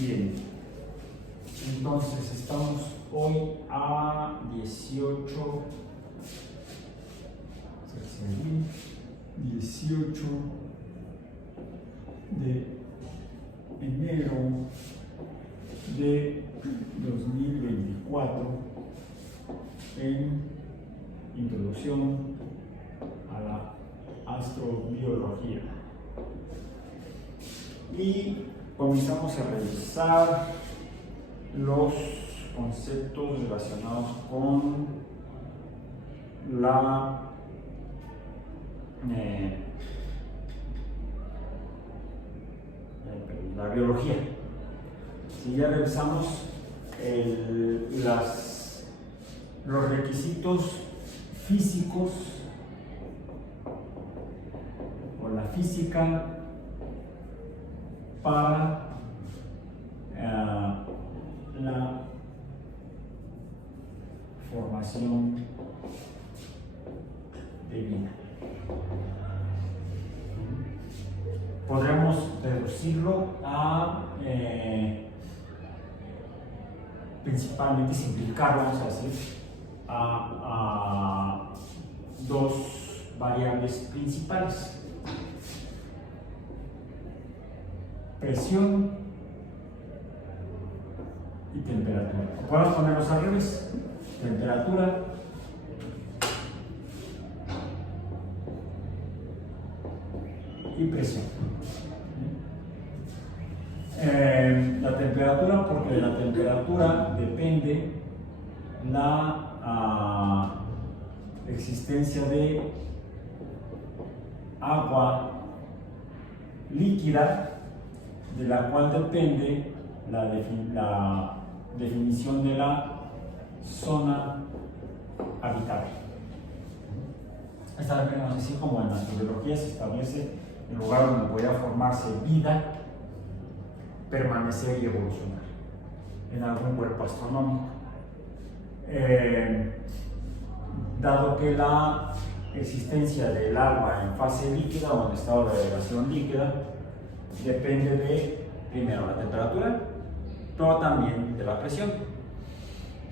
Bien, entonces estamos hoy a 18 de enero de 2024 en Introducción a la Astrobiología. Y comenzamos a revisar los conceptos relacionados con la biología. Si ya revisamos los requisitos físicos o la física para la formación de vida. Podremos reducirlo a principalmente simplificarlo, vamos a decir, a dos variables principales: presión y temperatura. Podemos ponerlos al revés: temperatura y presión. La temperatura, porque de la temperatura depende la existencia de agua líquida, de la cual depende la definición de la zona habitable. Esta es así como en la astrobiología se establece el lugar donde podría formarse vida, permanecer y evolucionar en algún cuerpo astronómico. Dado que la existencia del agua en fase líquida o en estado de agregación líquida depende de, primero, la temperatura, pero también de la presión,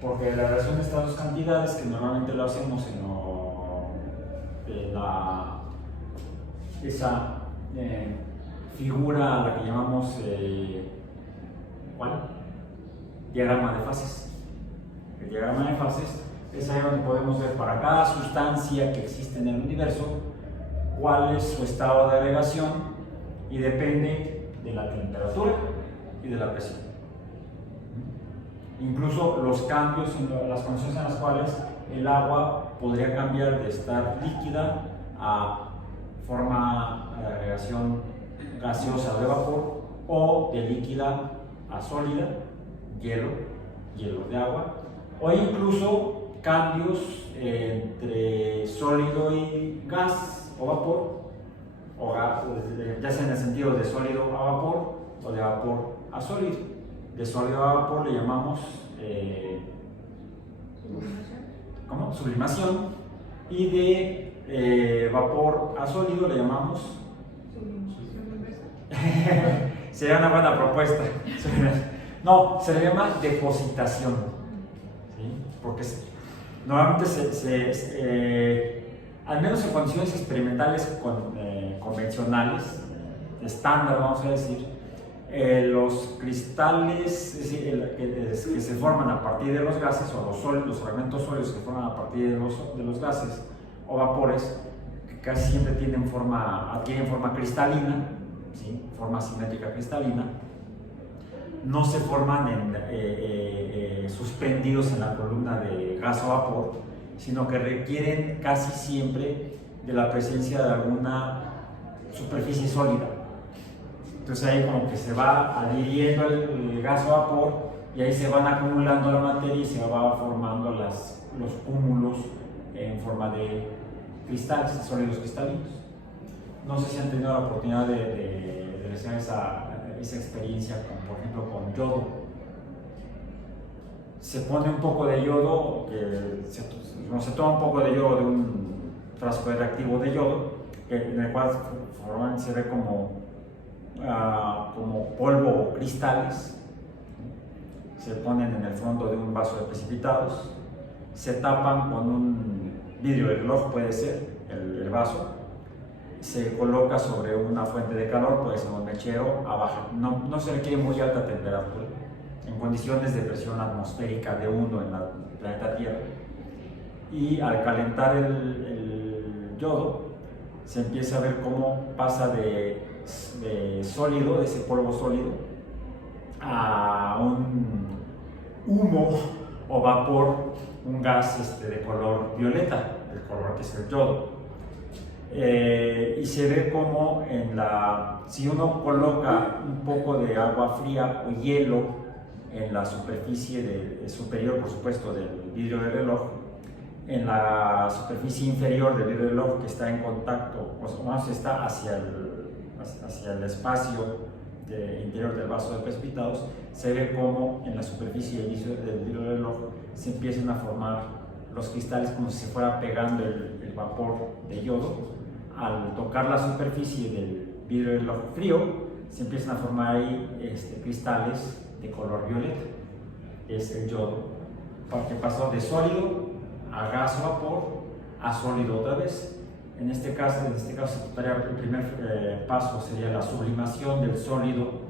porque la relación de estas dos cantidades, que normalmente lo hacemos en esa figura a la que llamamos ¿cuál? Diagrama de fases. El diagrama de fases es ahí donde podemos ver para cada sustancia que existe en el universo cuál es su estado de agregación, y depende de la temperatura y de la presión. Incluso los cambios en las condiciones en las cuales el agua podría cambiar de estar líquida a forma de agregación gaseosa de vapor, o de líquida a sólida, hielo de agua, o incluso cambios entre sólido y gas o vapor, ya sea en el sentido de sólido a vapor o de vapor a sólido. De sólido a vapor le llamamos sublimación, y de vapor a sólido le llamamos sería una buena propuesta. No, se le llama depositación, ¿sí? Porque normalmente al menos en condiciones experimentales convencionales, estándar, vamos a decir, los cristales, es decir, que se forman a partir de los gases, o los fragmentos sólidos que se forman a partir de los gases o vapores, que casi siempre adquieren forma cristalina, ¿sí? Forma simétrica cristalina, no se forman suspendidos en la columna de gas o vapor, sino que requieren casi siempre de la presencia de alguna superficie sólida. Entonces ahí como que se va adhiriendo el gas o vapor, y ahí se van acumulando la materia y se va formando los cúmulos en forma de cristales, sólidos cristalinos. No sé si han tenido la oportunidad de realizar esa experiencia, por ejemplo, con yodo. Se pone un poco de yodo, se toma un poco de yodo de un frasco de reactivo de yodo, en el cual se ve como polvo o cristales, se ponen en el fondo de un vaso de precipitados, se tapan con un vidrio de reloj, puede ser el vaso, se coloca sobre una fuente de calor, puede ser un mechero, a baja, no se requiere muy alta temperatura, en condiciones de presión atmosférica de 1 en el planeta Tierra, y al calentar el yodo se empieza a ver cómo pasa de sólido, de ese polvo sólido, a un humo o vapor, un gas de color violeta, el color que es el yodo. Y se ve como si uno coloca un poco de agua fría o hielo en la superficie superior, por supuesto, del vidrio del reloj, en la superficie inferior del vidrio del reloj, que está en contacto, o más está hacia el espacio interior del vaso de precipitados, se ve como en la superficie del vidrio del reloj se empiezan a formar los cristales como si se fuera pegando el vapor de yodo. Al tocar la superficie del vidrio del reloj frío, se empiezan a formar ahí cristales de color violeta. Es el yodo, porque pasó de sólido a gas o vapor a sólido otra vez. En este caso el primer paso sería la sublimación del sólido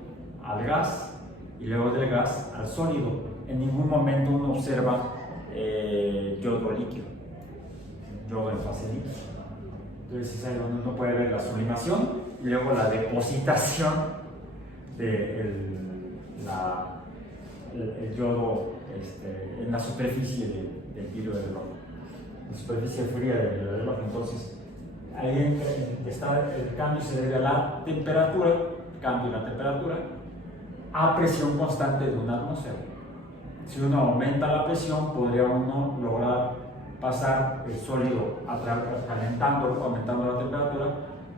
al gas y luego del gas al sólido. En ningún momento uno observa yodo líquido, yodo en fase líquida. Entonces es ahí donde uno puede ver la sublimación y luego la depositación del yodo en la superficie del vidrio del reloj, la superficie fría del reloj. Entonces ahí está el cambio, se debe a la temperatura, cambio en la temperatura a presión constante de una atmósfera. Si uno aumenta la presión, podría uno lograr pasar el sólido calentándolo, aumentando la temperatura,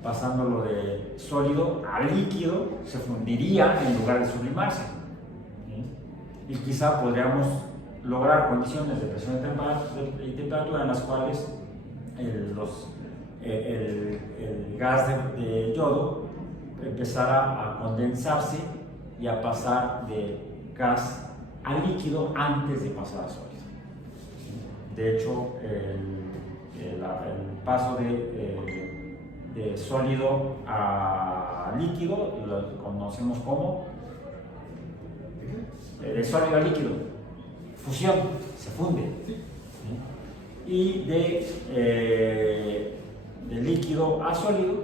pasándolo de sólido a líquido, se fundiría en lugar de sublimarse. ¿Sí? Y quizá podríamos lograr condiciones de presión y temperatura en las cuales el gas de yodo empezara a condensarse y a pasar de gas a líquido antes de pasar a sólido. De hecho, el paso de sólido a líquido lo conocemos como de sólido a líquido, fusión, se funde. ¿Sí? Y de líquido a sólido,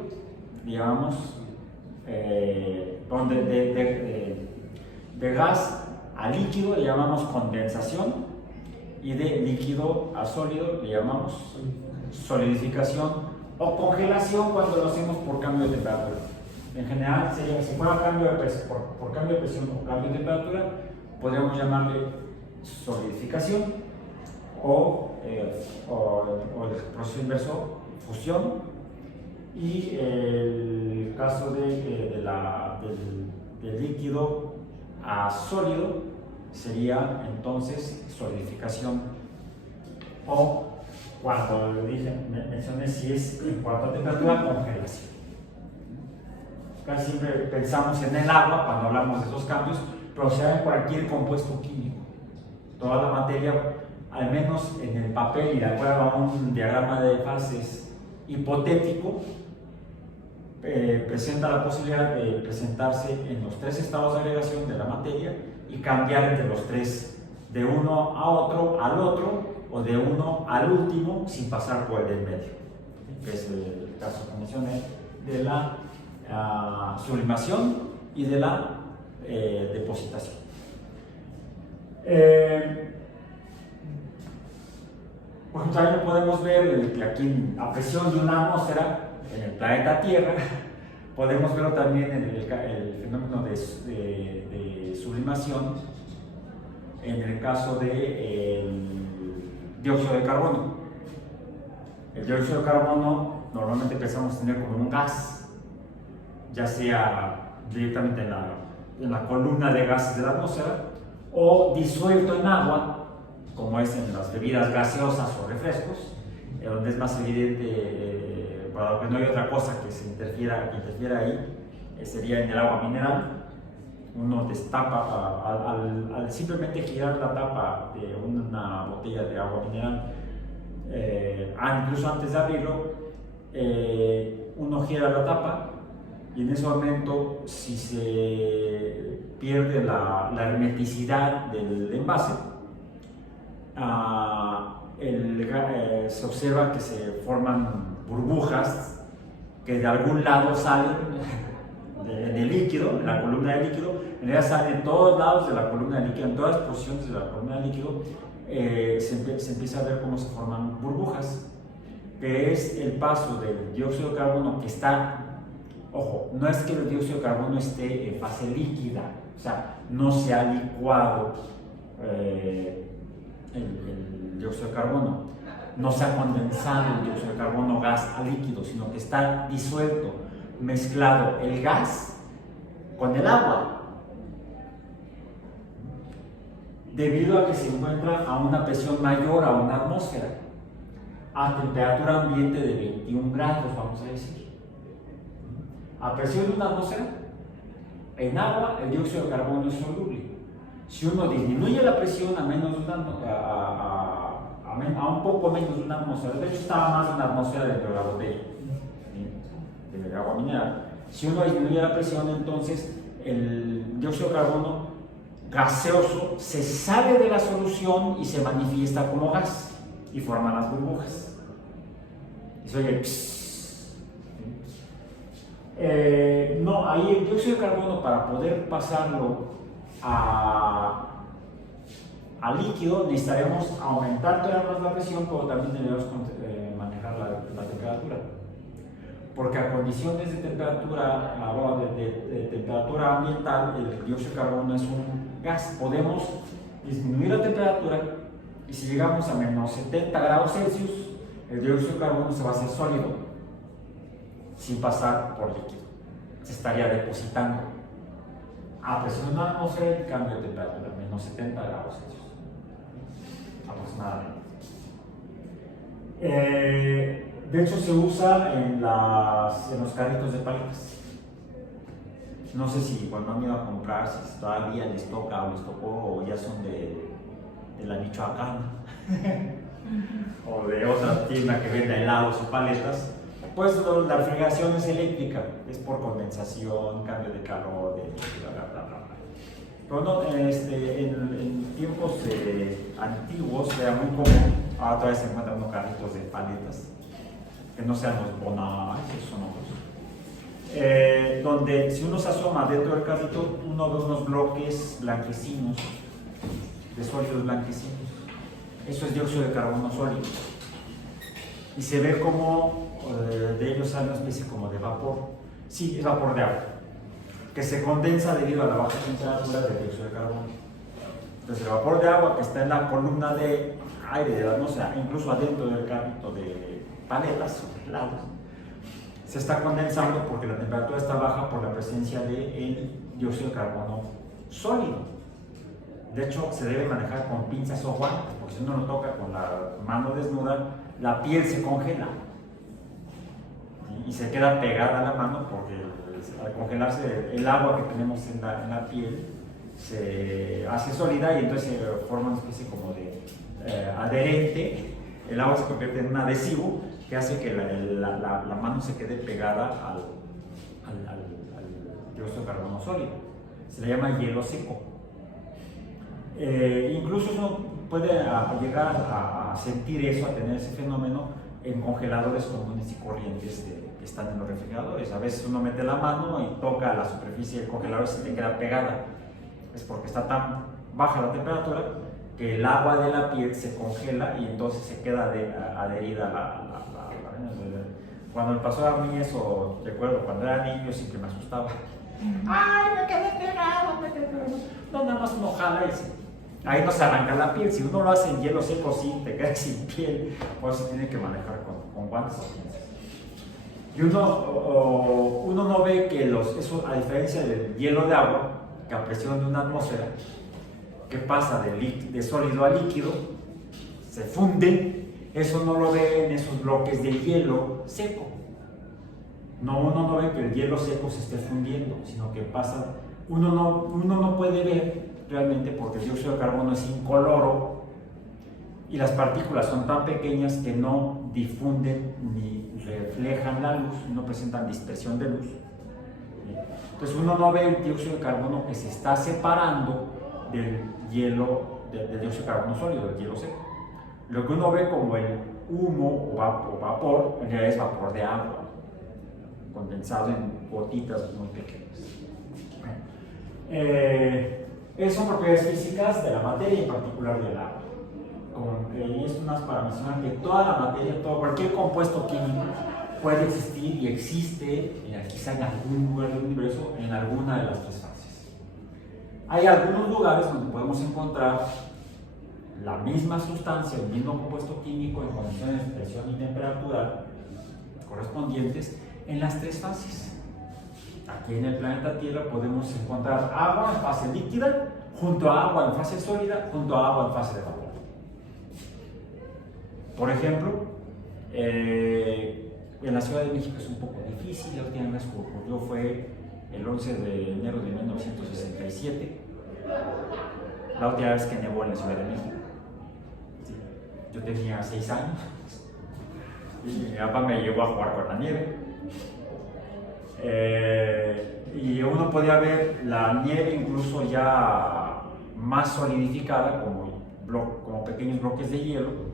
digamos, de gas a líquido le llamamos condensación, y de líquido a sólido le llamamos solidificación o congelación cuando lo hacemos por cambio de temperatura. En general, si fuera por cambio de presión o cambio de temperatura, podríamos llamarle solidificación o el proceso inverso, fusión. Y el caso del líquido a sólido sería entonces solidificación, o cuando mencioné si es en cuanto a temperatura, congelación. Casi siempre pensamos en el agua cuando hablamos de esos cambios, pero se da en cualquier compuesto químico. Toda la materia, al menos en el papel y de acuerdo a un diagrama de fases hipotético, presenta la posibilidad de presentarse en los 3 estados de agregación de la materia y cambiar entre los 3, de uno a otro, al otro, o de uno al último sin pasar por el del medio, que es el caso que mencioné de la sublimación y de la depositación. Por ejemplo, también podemos ver que aquí a presión de una atmósfera en el planeta Tierra, podemos verlo también en el fenómeno de sublimación en el caso del dióxido de carbono. El dióxido de carbono normalmente pensamos tener como un gas, ya sea directamente en la columna de gases de la atmósfera o disuelto en agua, como es en las bebidas gaseosas o refrescos, donde es más evidente, para lo que no hay otra cosa que se interfiera ahí, sería en el agua mineral. uno destapa, al simplemente girar la tapa de una botella de agua mineral, incluso antes de abrirlo, uno gira la tapa y en ese momento, si se pierde la hermeticidad del envase, se observa que se forman burbujas que de algún lado salen del líquido, en la columna de líquido. En realidad salen en todos lados de la columna de líquido, en todas las posiciones de la columna de líquido. Se empieza a ver cómo se forman burbujas, que es el paso del dióxido de carbono que está, ojo, no es que el dióxido de carbono esté en fase líquida, o sea, no se ha licuado el dióxido de carbono, no se ha condensado el dióxido de carbono gas a líquido, sino que está disuelto, mezclado el gas con el agua, debido a que se encuentra a una presión mayor a una atmósfera, a temperatura ambiente de 21 grados, vamos a decir. A presión de una atmósfera, en agua el dióxido de carbono es soluble. Si uno disminuye la presión a un poco menos de una atmósfera, de hecho estaba más de una atmósfera dentro de la botella de agua mineral. Si uno disminuye la presión, entonces el dióxido de carbono gaseoso se sale de la solución y se manifiesta como gas y forma las burbujas. Y se oye no, ahí el dióxido de carbono, para poder pasarlo a líquido, necesitaremos aumentar todavía más la presión, pero también debemos manejar la temperatura, porque a condiciones de temperatura, de temperatura ambiental, el dióxido de carbono es un gas. Podemos disminuir la temperatura y si llegamos a menos 70 grados Celsius, el dióxido de carbono se va a hacer sólido sin pasar por líquido, se estaría depositando a presión de una atmósfera y cambio de temperatura, menos 70 grados Celsius aproximadamente. De hecho, se usa en los carritos de paletas. No sé si cuando han ido a comprar, si todavía les toca o les tocó, o ya son de la Michoacán o de otra tienda que vende helados o paletas. Pues la refrigeración es eléctrica, es por condensación, cambio de calor, bla, bla, bla, bla. Pero no, en tiempos antiguos era muy común, ahora todavía se encuentran unos carritos de paletas, que no sean los Bonai, que son otros, donde si uno se asoma dentro del carrito, uno ve unos bloques blanquecinos, de sólidos blanquecinos. Eso es dióxido de carbono sólido. Y se ve como de ellos sale una especie como de vapor. Sí, es vapor de agua, que se condensa debido a la baja temperatura del dióxido de carbono. Entonces el vapor de agua que está en la columna de aire de la atmósfera, incluso adentro del carrito de paletas o helados, se está condensando porque la temperatura está baja por la presencia del dióxido de carbono sólido. De hecho, se debe manejar con pinzas o guantes, porque si uno lo toca con la mano desnuda, la piel se congela y se queda pegada a la mano, porque al congelarse el agua que tenemos en la piel se hace sólida y entonces se forma una especie como de adherente. El agua se convierte en un adhesivo que hace que la mano se quede pegada al dióxido de carbono sólido. Se le llama hielo seco. Incluso uno puede llegar a sentir eso, a tener ese fenómeno en congeladores comunes y corrientes que están en los refrigeradores. A veces uno mete la mano y toca la superficie del congelador y se te queda pegada. Es porque está tan baja la temperatura que el agua de la piel se congela y entonces se queda adherida a la. Cuando me pasó a mí eso, recuerdo cuando era niño, siempre me asustaba. ¡Ay, me quedé pegado! No, nada más uno jala y ahí no se arranca la piel. Si uno lo hace en hielo seco, sí, te quedas sin piel. Por eso se tiene que manejar con guantes o pinzas. Y uno no ve que eso, a diferencia del hielo de agua, que a presión de una atmósfera, que pasa de sólido a líquido, se funde, eso no lo ve en esos bloques de hielo seco. Uno no ve que el hielo seco se esté fundiendo, sino que pasa uno no puede ver realmente porque el dióxido de carbono es incoloro y las partículas son tan pequeñas que no difunden ni reflejan la luz, no presentan dispersión de luz. Entonces uno no ve el dióxido de carbono que se está separando del hielo, del dióxido de carbono sólido, del hielo seco. Lo que uno ve como el humo o vapor, en realidad es vapor de agua, condensado en gotitas muy pequeñas. Son propiedades físicas de la materia, en particular del agua. Y esto más para mencionar que toda la materia, cualquier compuesto químico puede existir y existe, quizá en algún lugar del universo, en alguna de las tres fases. Hay algunos lugares donde podemos encontrar la misma sustancia, el mismo compuesto químico en condiciones de presión y temperatura correspondientes en las tres fases. Aquí en el planeta Tierra podemos encontrar agua en fase líquida, junto a agua en fase sólida, junto a agua en fase de vapor. Por ejemplo, en la Ciudad de México es un poco difícil. La última vez que ocurrió fue el 11 de enero de 1967, la última vez que nevó en la Ciudad de México. Sí. Yo tenía 6 años y mi papá me llevó a jugar con la nieve. Y uno podía ver la nieve incluso ya más solidificada como pequeños bloques de hielo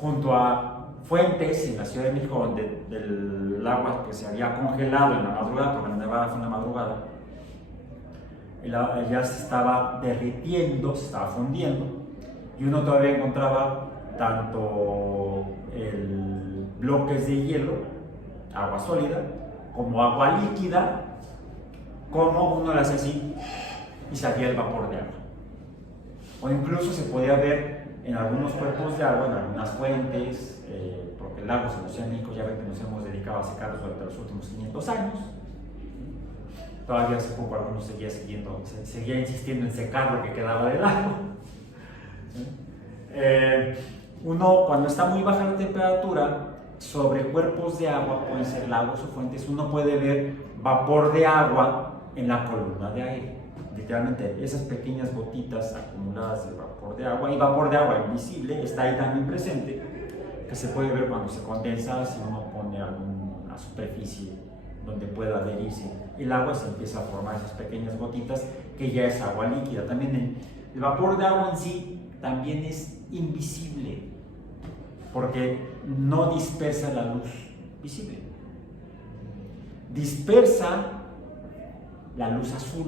junto a fuentes en la Ciudad de México donde el agua que se había congelado en la madrugada, porque la nevada fue en la madrugada, ya se estaba derritiendo, se estaba fundiendo, y uno todavía encontraba tanto bloques de hielo, agua sólida, como agua líquida, como uno las hacía así y salía el vapor de agua. O incluso se podía ver en algunos cuerpos de agua, en algunas fuentes, porque lagos oceánicos ya ven que nos hemos dedicado a secarlos durante los últimos 500 años. Todavía hace poco algunos seguía insistiendo en secar lo que quedaba del lago. Uno, cuando está muy baja la temperatura, sobre cuerpos de agua, pueden ser lagos o fuentes, uno puede ver vapor de agua en la columna de aire. Literalmente, esas pequeñas gotitas acumuladas de vapor de agua, y vapor de agua invisible está ahí también presente, que se puede ver cuando se condensa, si uno pone alguna superficie donde pueda adherirse el agua, se empieza a formar esas pequeñas gotitas, que ya es agua líquida. También el vapor de agua en sí también es invisible, porque no dispersa la luz visible. Dispersa la luz azul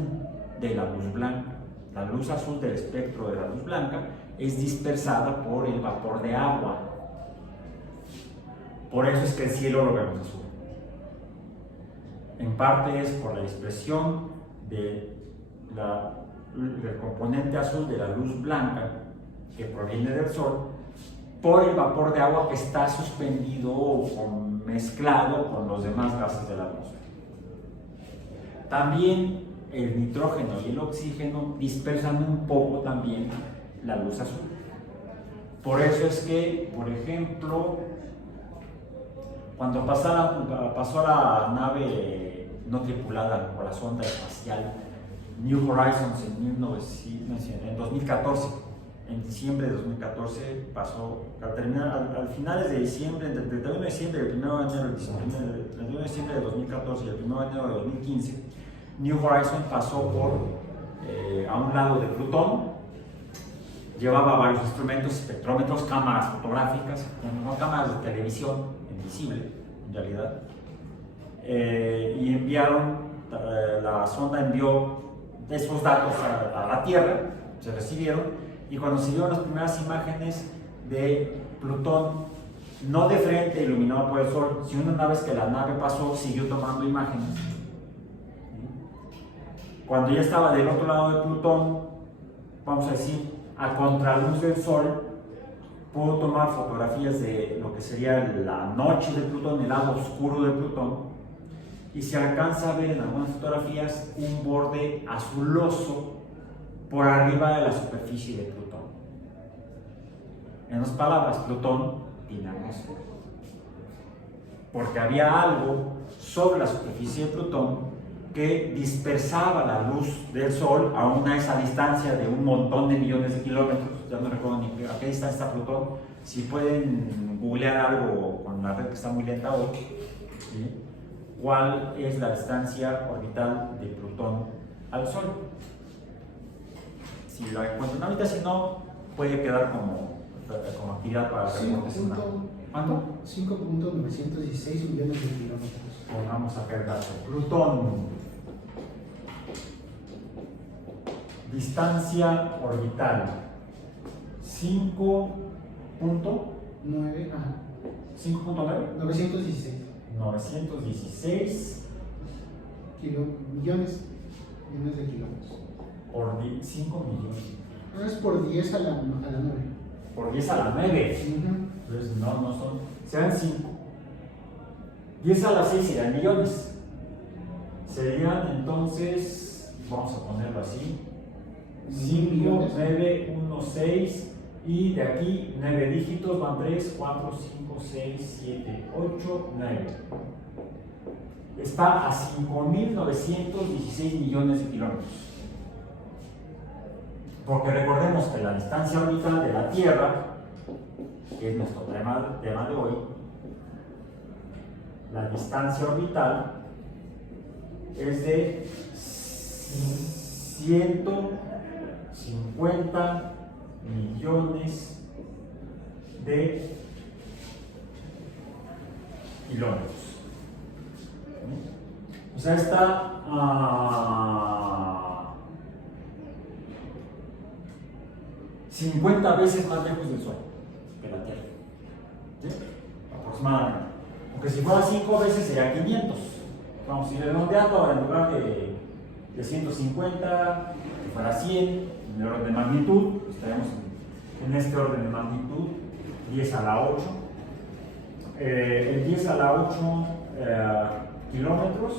de la luz blanca. La luz azul del espectro de la luz blanca es dispersada por el vapor de agua. Por eso es que el cielo lo vemos azul. En parte es por la dispersión del componente azul de la luz blanca que proviene del sol, por el vapor de agua que está suspendido o mezclado con los demás gases de la atmósfera. También el nitrógeno y el oxígeno dispersan un poco también la luz azul. Por eso es que, por ejemplo, cuando pasó la nave no tripulada o la sonda espacial New Horizons en 2014, en diciembre de 2014 pasó, al finales de diciembre, entre el 31 de diciembre y el 1 de enero, el 31 de diciembre de 2014 y el 1 de enero de 2015, New Horizons pasó a un lado de Plutón. Llevaba varios instrumentos, espectrómetros, cámaras fotográficas, no cámaras de televisión, invisible en realidad, y la sonda envió esos datos a la Tierra, se recibieron, y cuando se vieron las primeras imágenes de Plutón, no de frente iluminado por el sol, sino una vez que la nave pasó, siguió tomando imágenes. Cuando ya estaba del otro lado de Plutón, vamos a decir, a contraluz del sol, pudo tomar fotografías de lo que sería la noche de Plutón, el lado oscuro de Plutón, y se alcanza a ver en algunas fotografías un borde azuloso por arriba de la superficie de Plutón. En otras palabras, Plutón tiene atmósfera, porque había algo sobre la superficie de Plutón que dispersaba la luz del Sol aún a esa distancia de un montón de millones de kilómetros. Ya no recuerdo ni a qué distancia está Plutón. Si pueden googlear algo con la red que está muy lenta hoy, ¿sí? ¿Cuál es la distancia orbital de Plutón al Sol? Si la encuentran ahorita, si no, puede quedar como actividad para reportes. ¿Cuánto? 5.916 millones de kilómetros. Vamos a ver dato. Plutón. Distancia orbital. 9, 5.9. 916 916 millones de kilómetros. Por 5 millones. No es por 10 a la 9. Por 10 a la 9. Entonces, no son. Sean 5. 10 a la 6 serían millones. Serían entonces, vamos a ponerlo así: 5, 9, 1, 6. Y de aquí 9 dígitos van 3, 4, 5, 6, 7, 8, 9. Está a 5.916 millones de kilómetros. Porque recordemos que la distancia orbital de la Tierra, que es nuestro tema de hoy, la distancia orbital es de 150 millones de kilómetros. O sea, está a 50 veces más lejos del Sol que la Tierra, ¿sí? Aproximadamente. Aunque si fuera 5 veces sería 500. Vamos a ir redondeando. Ahora, en lugar de 150, si fuera 100, en el orden de magnitud, estaremos en este orden de magnitud, 10 a la 8. El 10 a la 8 kilómetros,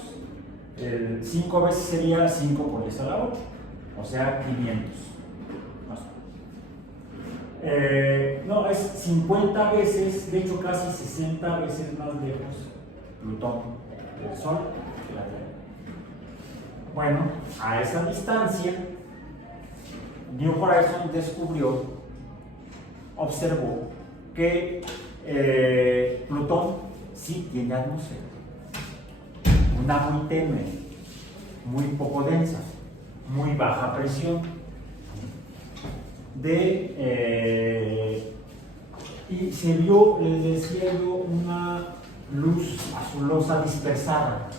el 5 veces sería 5 por 10 a la 8, o sea 500. No, es 50 veces, de hecho casi 60 veces más lejos Plutón del Sol que la Tierra. Bueno, a esa distancia, New Horizons observó que Plutón sí tiene atmósfera, una muy tenue, muy poco densa, muy baja presión, y se vio, les decía yo, una luz azulosa dispersada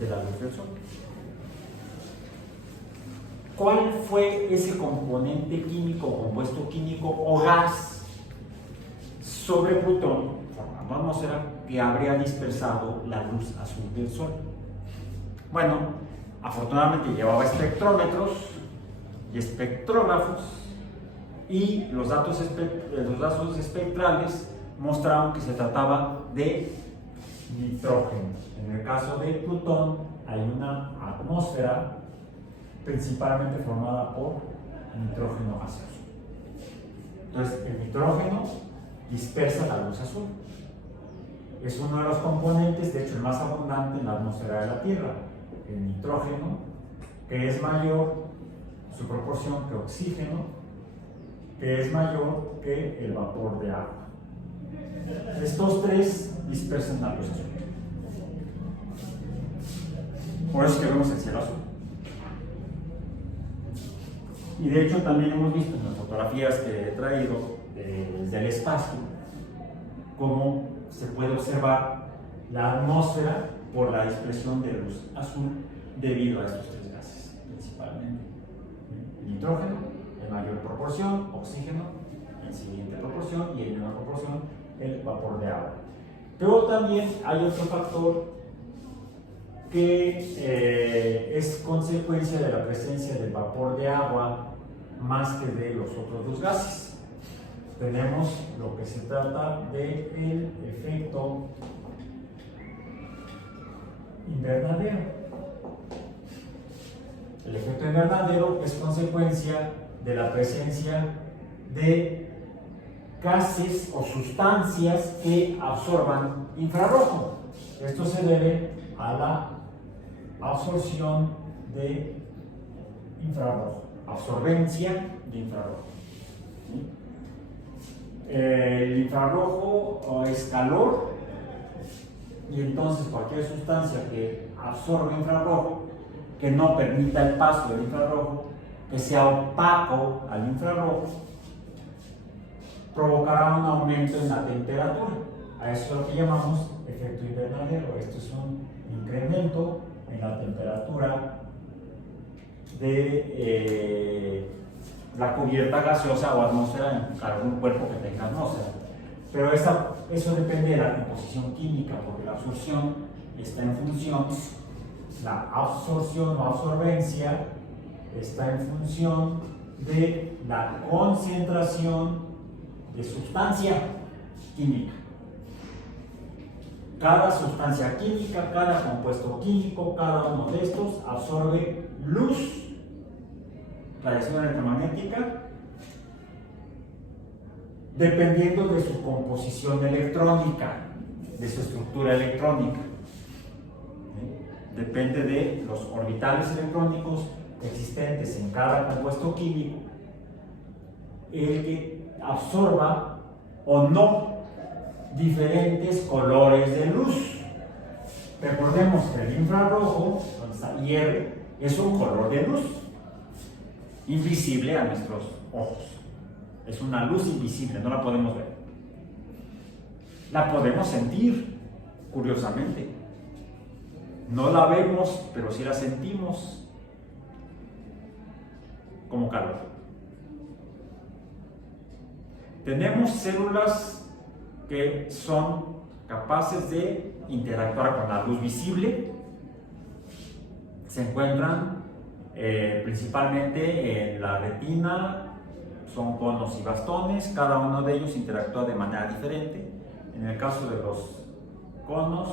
de la luz del Sol. ¿Cuál fue ese componente químico, compuesto químico o gas sobre Plutón, formando atmósfera, que habría dispersado la luz azul del Sol? Bueno, afortunadamente llevaba espectrómetros y espectrógrafos, y los datos espectrales mostraron que se trataba de nitrógeno. En el caso de Plutón hay una atmósfera principalmente formada por nitrógeno gaseoso. Entonces, el nitrógeno dispersa la luz azul. Es uno de los componentes, de hecho el más abundante en la atmósfera de la Tierra. El nitrógeno, que es mayor su proporción que oxígeno, que es mayor que el vapor de agua. Estos tres dispersan la luz azul. Por eso es que vemos el cielo azul. Y de hecho también hemos visto en las fotografías que he traído desde el espacio cómo se puede observar la atmósfera por la dispersión de luz azul debido a estos tres gases principalmente: el nitrógeno en mayor proporción, oxígeno en siguiente proporción y en menor proporción el vapor de agua. Pero también hay otro factor que es consecuencia de la presencia del vapor de agua más que de los otros dos gases. Tenemos lo que se trata del efecto invernadero. El efecto invernadero es consecuencia de la presencia de gases o sustancias que absorban infrarrojo. Esto se debe a la absorción de infrarrojo, absorbencia de infrarrojo. ¿Sí? El infrarrojo es calor, y entonces cualquier sustancia que absorbe infrarrojo, que no permita el paso del infrarrojo, que sea opaco al infrarrojo, provocará un aumento en la temperatura. A eso es lo que llamamos efecto invernadero. Esto es un incremento en la temperatura de la cubierta gaseosa o atmósfera en algún cuerpo que tenga atmósfera. Pero eso depende de la composición química, porque la absorción está en función, la absorción o absorbencia está en función de la concentración de sustancia química. Cada sustancia química, cada compuesto químico, cada uno de estos absorbe luz, radiación electromagnética, dependiendo de su composición electrónica, de su estructura electrónica. Depende de los orbitales electrónicos existentes en cada compuesto químico, el que absorba o no diferentes colores de luz. Recordemos que el infrarrojo, donde está IR, es un color de luz, invisible a nuestros ojos. Es una luz invisible, no la podemos ver. La podemos sentir, curiosamente. No la vemos, pero sí la sentimos como calor. Tenemos células que son capaces de interactuar con la luz visible. Se encuentran principalmente en la retina. Son conos y bastones, cada uno de ellos interactúa de manera diferente. En el caso de los conos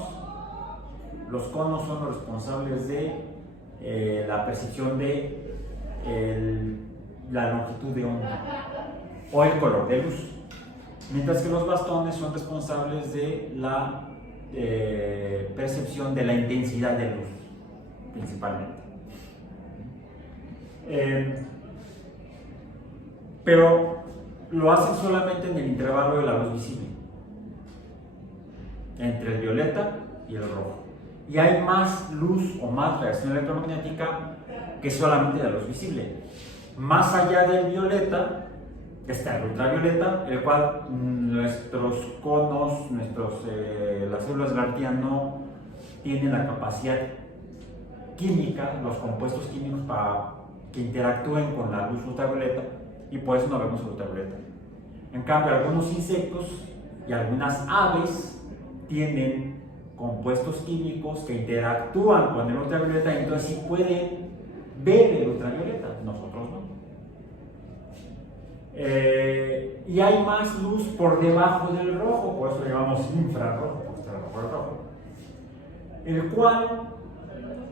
son los responsables de la percepción de la longitud de onda o el color de luz, mientras que los bastones son responsables de la percepción de la intensidad de luz, principalmente. Pero lo hacen solamente en el intervalo de la luz visible, entre el violeta y el rojo. Y hay más luz o más radiación electromagnética que solamente la luz visible. Más allá del violeta está el ultravioleta, el cual nuestros conos, las células de la retina no tienen la capacidad química, los compuestos químicos para que interactúen con la luz ultravioleta, y por eso no vemos el ultravioleta. En cambio, algunos insectos y algunas aves tienen compuestos químicos que interactúan con el ultravioleta, y entonces sí pueden ver el ultravioleta, nosotros no. Y hay más luz por debajo del rojo, por eso le llamamos infrarrojo, porque está debajo del rojo, el cual,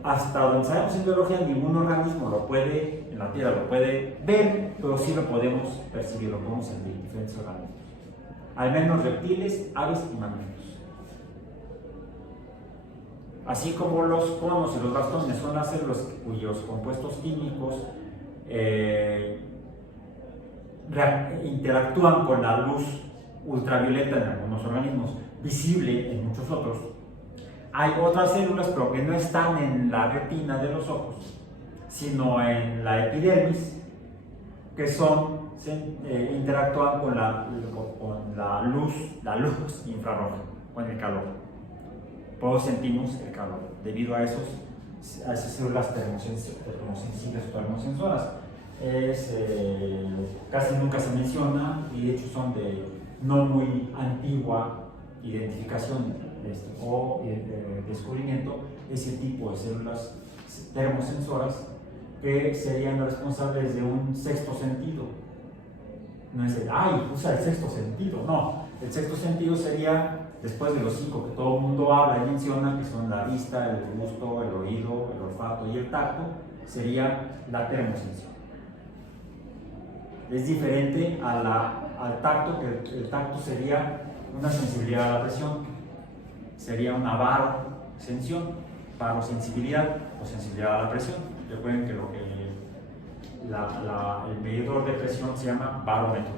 hasta donde sabemos en biología, ningún organismo en la Tierra lo puede ver, pero sí lo podemos percibir, lo podemos sentir en diferentes organismos, al menos reptiles, aves y mamíferos. Así como los conos y los bastones son las células cuyos compuestos químicos interactúan con la luz ultravioleta en algunos organismos, visible en muchos otros. Hay otras células, pero que no están en la retina de los ojos, sino en la epidermis, que interactúan con la luz infrarroja, con el calor. Por eso sentimos el calor, debido a esas células termosensibles o termosensoras. Casi nunca se menciona, y de hecho son de no muy antigua identificación o descubrimiento, ese tipo de células termosensoras que serían responsables de un sexto sentido. No es usa el sexto sentido, no. El sexto sentido sería, después de los 5 que todo el mundo habla y menciona, que son la vista, el gusto, el oído, el olfato y el tacto, sería la termosensión. Es diferente al tacto, que el tacto sería una sensibilidad a la presión, sería una barosensibilidad, o sensibilidad a la presión. Recuerden que el medidor de presión se llama barómetro.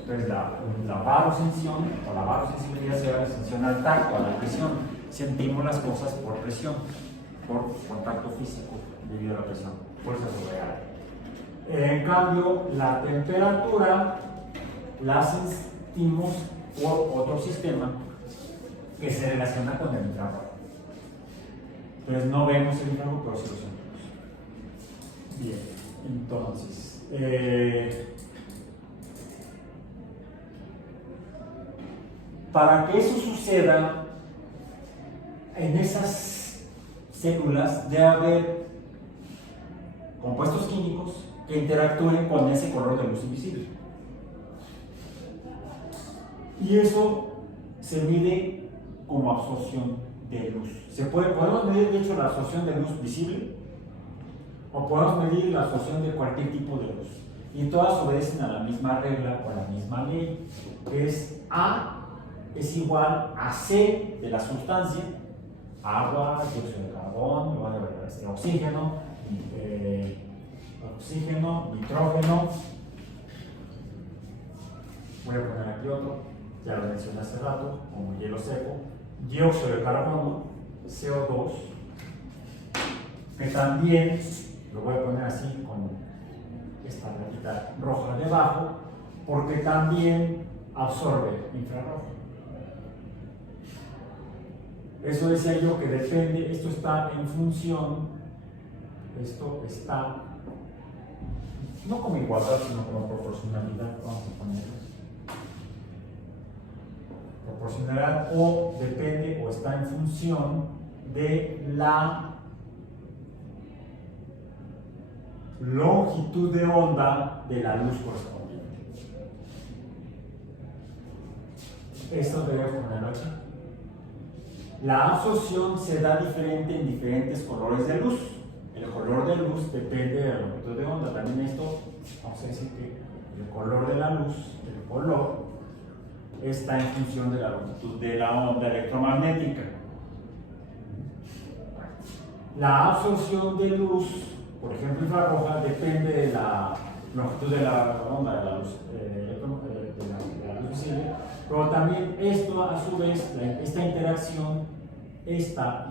Entonces la barosensión o la barosensibilidad se llama la sensición al tacto, a la presión. Sentimos las cosas por presión, por contacto físico debido a la presión, fuerza sobre aire. En cambio, la temperatura la sentimos por otro sistema que se relaciona con el infrarrojo. Entonces no vemos el infrarrojo, pero sí lo sentimos. Bien, entonces para que eso suceda en esas células debe haber compuestos químicos que interactúen con ese color de luz invisible. Y eso se mide como absorción de luz. Podemos medir, de hecho, la absorción de luz visible o podemos medir la absorción de cualquier tipo de luz. Y todas obedecen a la misma regla o a la misma ley, que es A es igual a C de la sustancia, agua, dióxido de carbono, oxígeno, nitrógeno. Voy a poner aquí otro, ya lo mencioné hace rato, como hielo seco, dióxido de carbono, CO2, que también lo voy a poner así con esta rayita roja debajo, porque también absorbe infrarrojo. Eso decía yo que depende, esto está en función, esto está no como igualdad, sino como proporcionalidad, vamos a ponerlo. Proporcionalidad o depende o está en función de la longitud de onda de la luz correspondiente. Esto debe ponerlo aquí. La absorción se da diferente en diferentes colores de luz. El color de luz depende de la longitud de onda. También esto, vamos a decir que el color de la luz, el color, está en función de la longitud de la onda electromagnética. La absorción de luz, por ejemplo infrarroja, depende de la longitud de la onda de la luz, de la luz visible, pero también esto a su vez, esta interacción está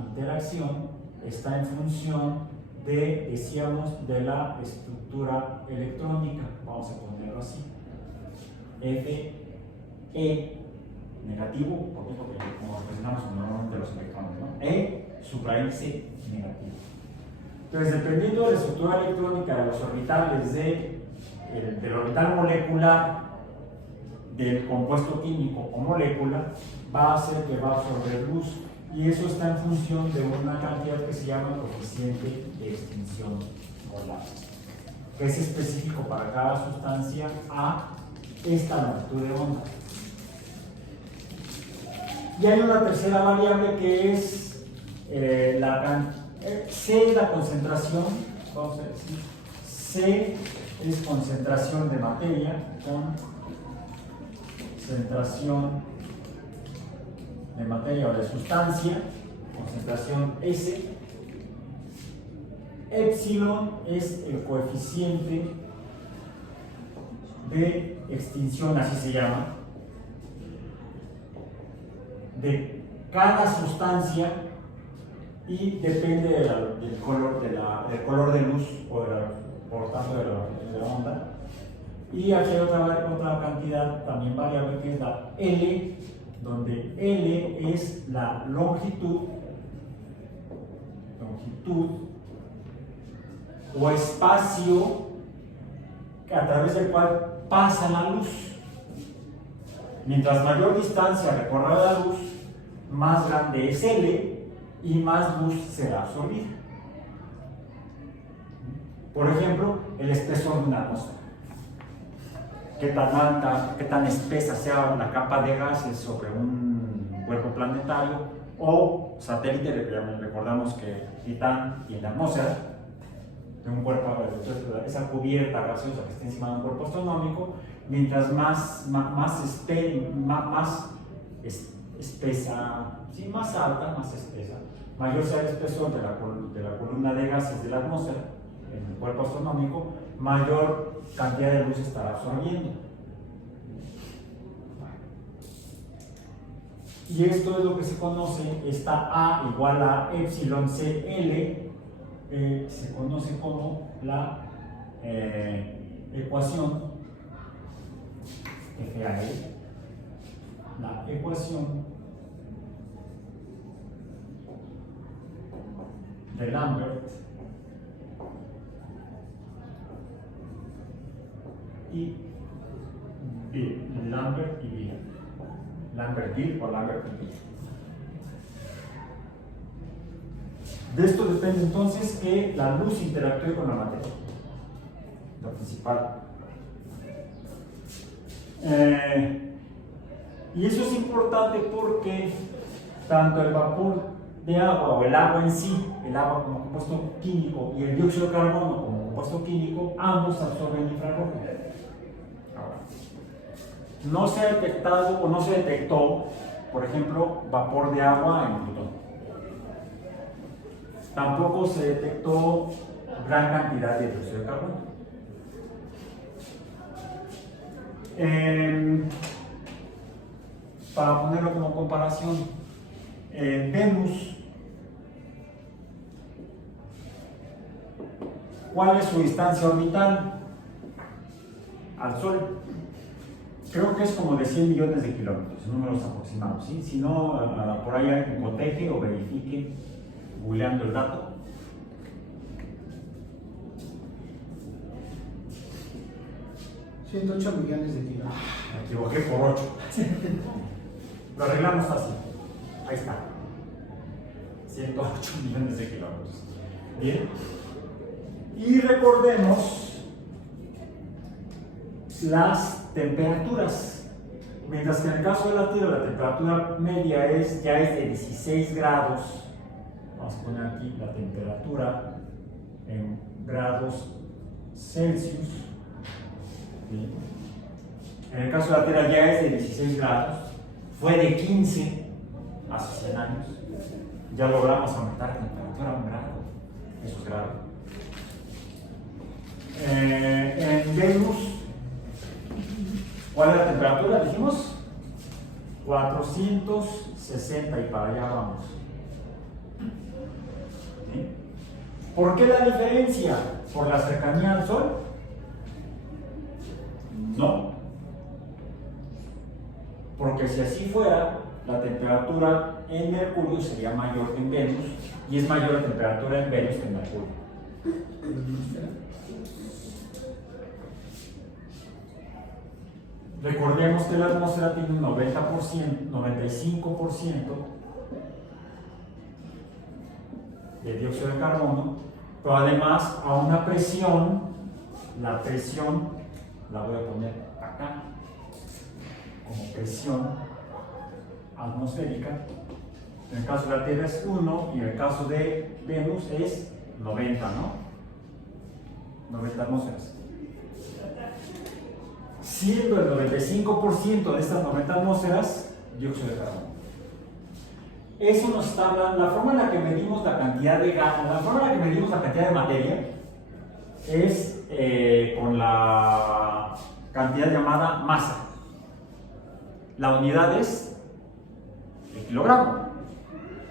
en función decíamos, de la estructura electrónica, vamos a ponerlo así, Fe negativo, porque como representamos normalmente los electrones, ¿no? Subraíce negativo. Entonces, dependiendo de la estructura electrónica de los orbitales del orbital molecular del compuesto químico o molécula, va a hacer que va a absorber luz, y eso está en función de una cantidad que se llama coeficiente de extinción polar, que es específico para cada sustancia a esta longitud de onda. Y hay una tercera variable que es C es la concentración, vamos a decir, C es concentración de materia, concentración de materia o de sustancia, concentración S. Epsilon es el coeficiente de extinción, así se llama, de cada sustancia, y depende del color de luz o por tanto de la onda. Y aquí hay otra cantidad también variable, que es la L, donde L es la longitud o espacio a través del cual pasa la luz. Mientras mayor distancia recorre la luz, más grande es L y más luz será absorbida. Por ejemplo, el espesor de una atmósfera. Qué tan alta, qué tan espesa sea la capa de gases sobre un cuerpo planetario o satélite. Recordamos que Titán tiene atmósfera de un cuerpo, esa cubierta gaseosa que está encima de un cuerpo astronómico. Mientras más espesa, sí, más alta, más espesa, mayor sea el espesor de la columna de gases de la atmósfera en el cuerpo astronómico, mayor cantidad de luz estará absorbiendo. Y esto es lo que se conoce, esta A igual a epsilon CL, se conoce como la ecuación FAL, la ecuación de Lambert y Beer, Lambert y Beer, Lambert-Beer o Lambert-Beer. De esto depende entonces que la luz interactúe con la materia, lo principal. Y eso es importante porque tanto el vapor de agua o el agua en sí, el agua como compuesto químico y el dióxido de carbono como compuesto químico, ambos absorben infrarrojo. Ahora, no se ha detectado o no se detectó, por ejemplo, vapor de agua en Plutón. Tampoco se detectó gran cantidad de dióxido de carbono. Para ponerlo como comparación, Venus, ¿cuál es su distancia orbital al Sol? Creo que es como de 100 millones de kilómetros, números aproximados, ¿sí? Si no, por ahí alguien coteje o verifique googleando el dato. $108 millones de kilómetros. Me equivoqué por 8. Lo arreglamos así. Ahí está. 108 millones de kilómetros. Bien. Y recordemos las temperaturas. Mientras que en el caso de la Tierra la temperatura media ya es de 16 grados. Vamos a poner aquí la temperatura en grados Celsius. Bien. En el caso de la Tierra ya es de 16 grados, fue de 15 hace 100 años. Ya logramos aumentar la temperatura a 1 grado, eso es grave. En Venus, ¿cuál es la temperatura? Dijimos 460 y para allá vamos. ¿Sí? ¿Por qué la diferencia? ¿Por la cercanía al Sol? No. Porque si así fuera, la temperatura en Mercurio sería mayor que en Venus y es mayor la temperatura en Venus que en Mercurio. Recordemos que la atmósfera tiene un 90%, 95% de dióxido de carbono, pero además a una presión, la presión la voy a poner acá como presión atmosférica. En el caso de la Tierra es 1 y en el caso de Venus es 90, ¿no? 90 atmósferas. Siendo el 95% de estas 90 atmósferas dióxido de carbono. Eso nos está hablando, la forma en la que medimos la cantidad de gas, la forma en la que medimos la cantidad de materia es con la cantidad llamada masa. La unidad es el kilogramo.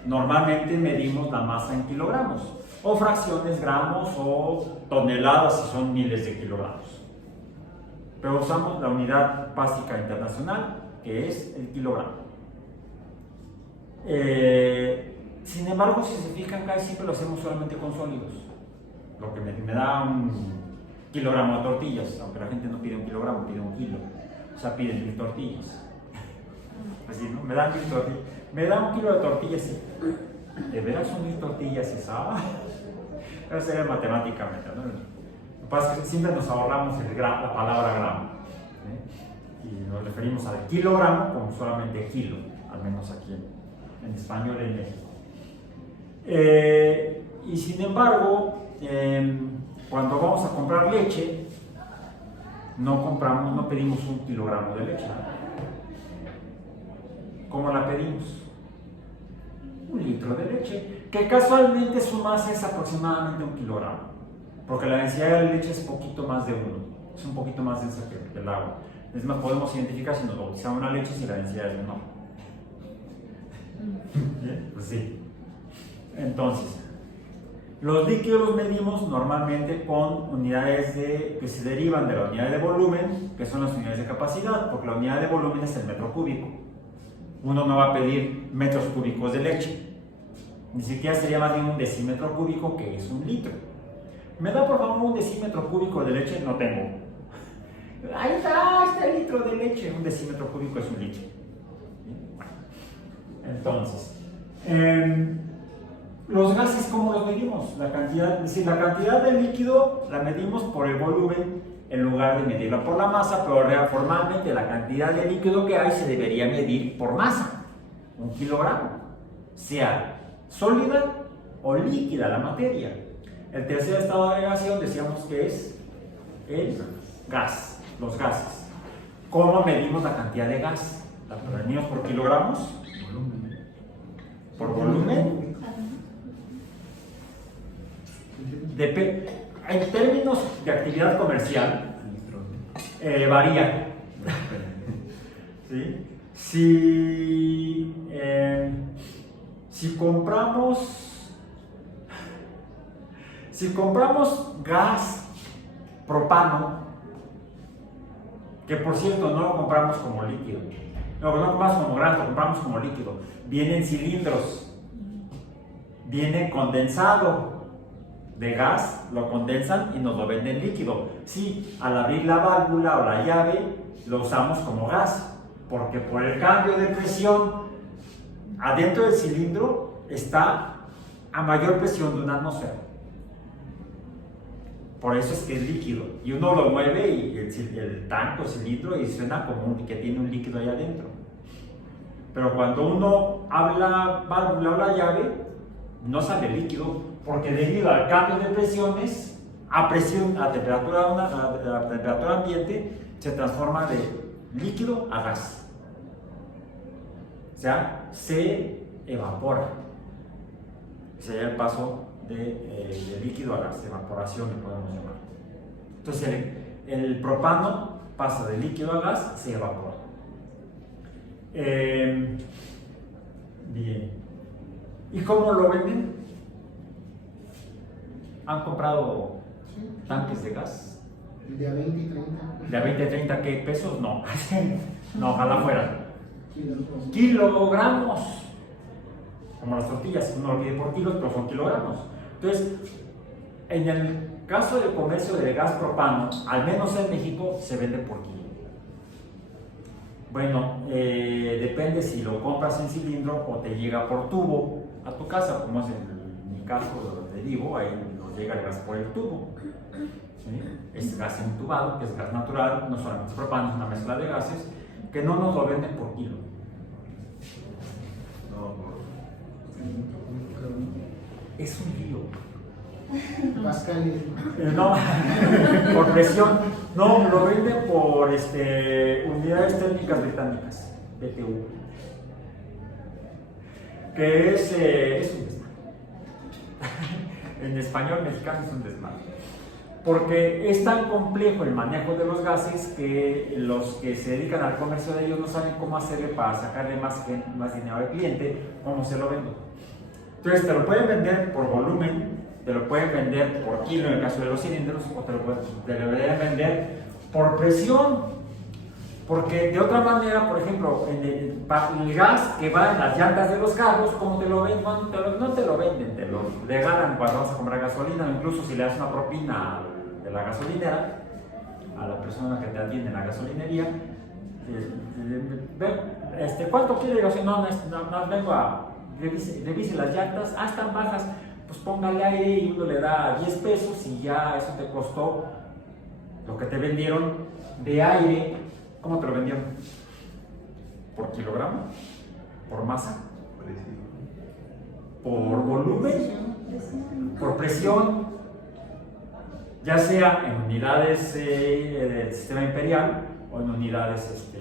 Normalmente medimos la masa en kilogramos, o fracciones, gramos, o toneladas si son miles de kilogramos. Pero usamos la unidad básica internacional, que es el kilogramo. Sin embargo, si se fijan, casi siempre lo hacemos solamente con sólidos. Lo que me da un kilogramo de tortillas, aunque la gente no pide un kilogramo, pide un kilo. O sea, piden 1000 tortillas. Así, ¿no? Me dan 1000 tortillas. Me da 1 kilo de tortillas. ¿De veras son 1000 tortillas esa? Eso sería matemáticamente, ¿no? Lo que pasa es que siempre nos ahorramos la palabra gramo, ¿sí? Y nos referimos al kilogramo como solamente kilo, al menos aquí en español en México. Y sin embargo, cuando vamos a comprar leche, no pedimos 1 kilogramo de leche. ¿Cómo la pedimos? 1 litro de leche, que casualmente su masa es aproximadamente 1 kilogramo, porque la densidad de leche es poquito más de 1, es un poquito más densa que el agua. Es más, podemos identificar si nos bautizamos una leche si la densidad es menor. ¿Sí? Pues sí. Entonces, los líquidos los medimos normalmente con unidades que se derivan de la unidad de volumen, que son las unidades de capacidad, porque la unidad de volumen es el metro cúbico. Uno no va a pedir metros cúbicos de leche, ni siquiera sería más bien 1 decímetro cúbico, que es 1 litro. ¿Me da por favor 1 decímetro cúbico de leche? No tengo. Ahí está el litro de leche. 1 decímetro cúbico es 1 litro. Bueno, entonces, los gases, ¿cómo los medimos? La cantidad, es decir, la cantidad de líquido la medimos por el volumen en lugar de medirla por la masa, pero formalmente la cantidad de líquido que hay se debería medir por masa, 1 kilogramo, sea sólida o líquida la materia. El tercer estado de agregación decíamos que es el gas, los gases. ¿Cómo medimos la cantidad de gas? ¿La medimos por kilogramos? ¿Por volumen? En términos de actividad comercial, varía. ¿Sí? Si compramos gas propano, que por cierto no lo compramos como líquido, no compramos como gas, lo compramos como líquido, viene en cilindros, viene condensado de gas, lo condensan y nos lo venden líquido. Sí, al abrir la válvula o la llave lo usamos como gas, porque por el cambio de presión adentro del cilindro está a mayor presión de una atmósfera. Por eso es que es líquido. Y uno lo mueve y el tanque o cilindro y suena como que tiene un líquido ahí adentro. Pero cuando uno abre la válvula o la llave, no sale líquido, porque debido al cambio de presiones, a temperatura ambiente, se transforma de líquido a gas. O sea, se evapora. Sería el paso de líquido a gas, evaporación que podemos llamar. Entonces el propano pasa de líquido a gas, se evapora. Bien. ¿Y cómo lo venden? ¿Han comprado tanques de gas? De a 20 y 30. ¿De a 20, 30 qué pesos? No. No, ojalá fueran. Kilogramos. Kilogramos. Como las tortillas, uno lo pide por kilos, pero son kilogramos. Entonces, en el caso del comercio de gas propano, al menos en México, se vende por kilo. Bueno, depende si lo compras en cilindro o te llega por tubo a tu casa, como es en mi caso de Vivo, ahí nos llega el gas por el tubo. ¿Sí? Es gas entubado, que es gas natural, no solamente es propano, es una mezcla de gases, que no nos lo venden por kilo. Es un lío. Pascal. No, por presión. No, lo venden por unidades térmicas británicas, BTU. Que es un desmadre. En español mexicano es un desmadre. Porque es tan complejo el manejo de los gases que los que se dedican al comercio de ellos no saben cómo hacerle para sacarle más dinero al cliente, cómo se lo venden. Entonces te lo pueden vender por volumen, te lo pueden vender por kilo en el caso de los cilindros, o te lo deberían vender por presión. Porque de otra manera, por ejemplo, el gas que va en las llantas de los carros, ¿cómo te lo venden? No te lo venden, te lo regalan cuando vas a comprar gasolina, o incluso si le das una propina de la gasolinera, a la persona que te atiende en la gasolinería, ¿cuánto quiere de gasolina? No, vengo a revise las llantas, están bajas, pues póngale aire y uno le da 10 pesos y ya eso te costó lo que te vendieron de aire. ¿Cómo te lo vendieron? ¿Por kilogramo? ¿Por masa? ¿Por volumen? ¿Por presión? Ya sea en unidades del sistema imperial o en unidades.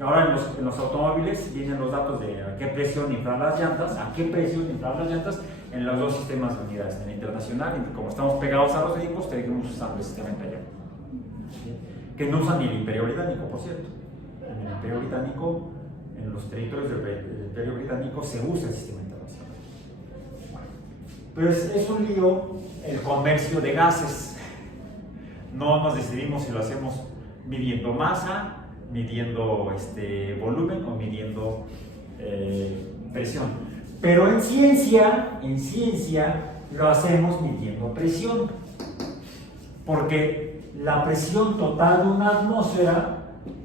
Ahora en los automóviles vienen los datos de a qué presión inflar las llantas, en los dos sistemas de unidades, en el internacional, y como estamos pegados a los vehículos, seguimos usando el sistema imperial. Que no usan ni el imperio británico, por cierto. En el imperio británico, en los territorios del imperio británico se usa el sistema internacional. Bueno, pero es un lío el comercio de gases. No nos decidimos si lo hacemos midiendo masa, midiendo volumen o midiendo presión. Pero en ciencia lo hacemos midiendo presión. Porque la presión total de una atmósfera,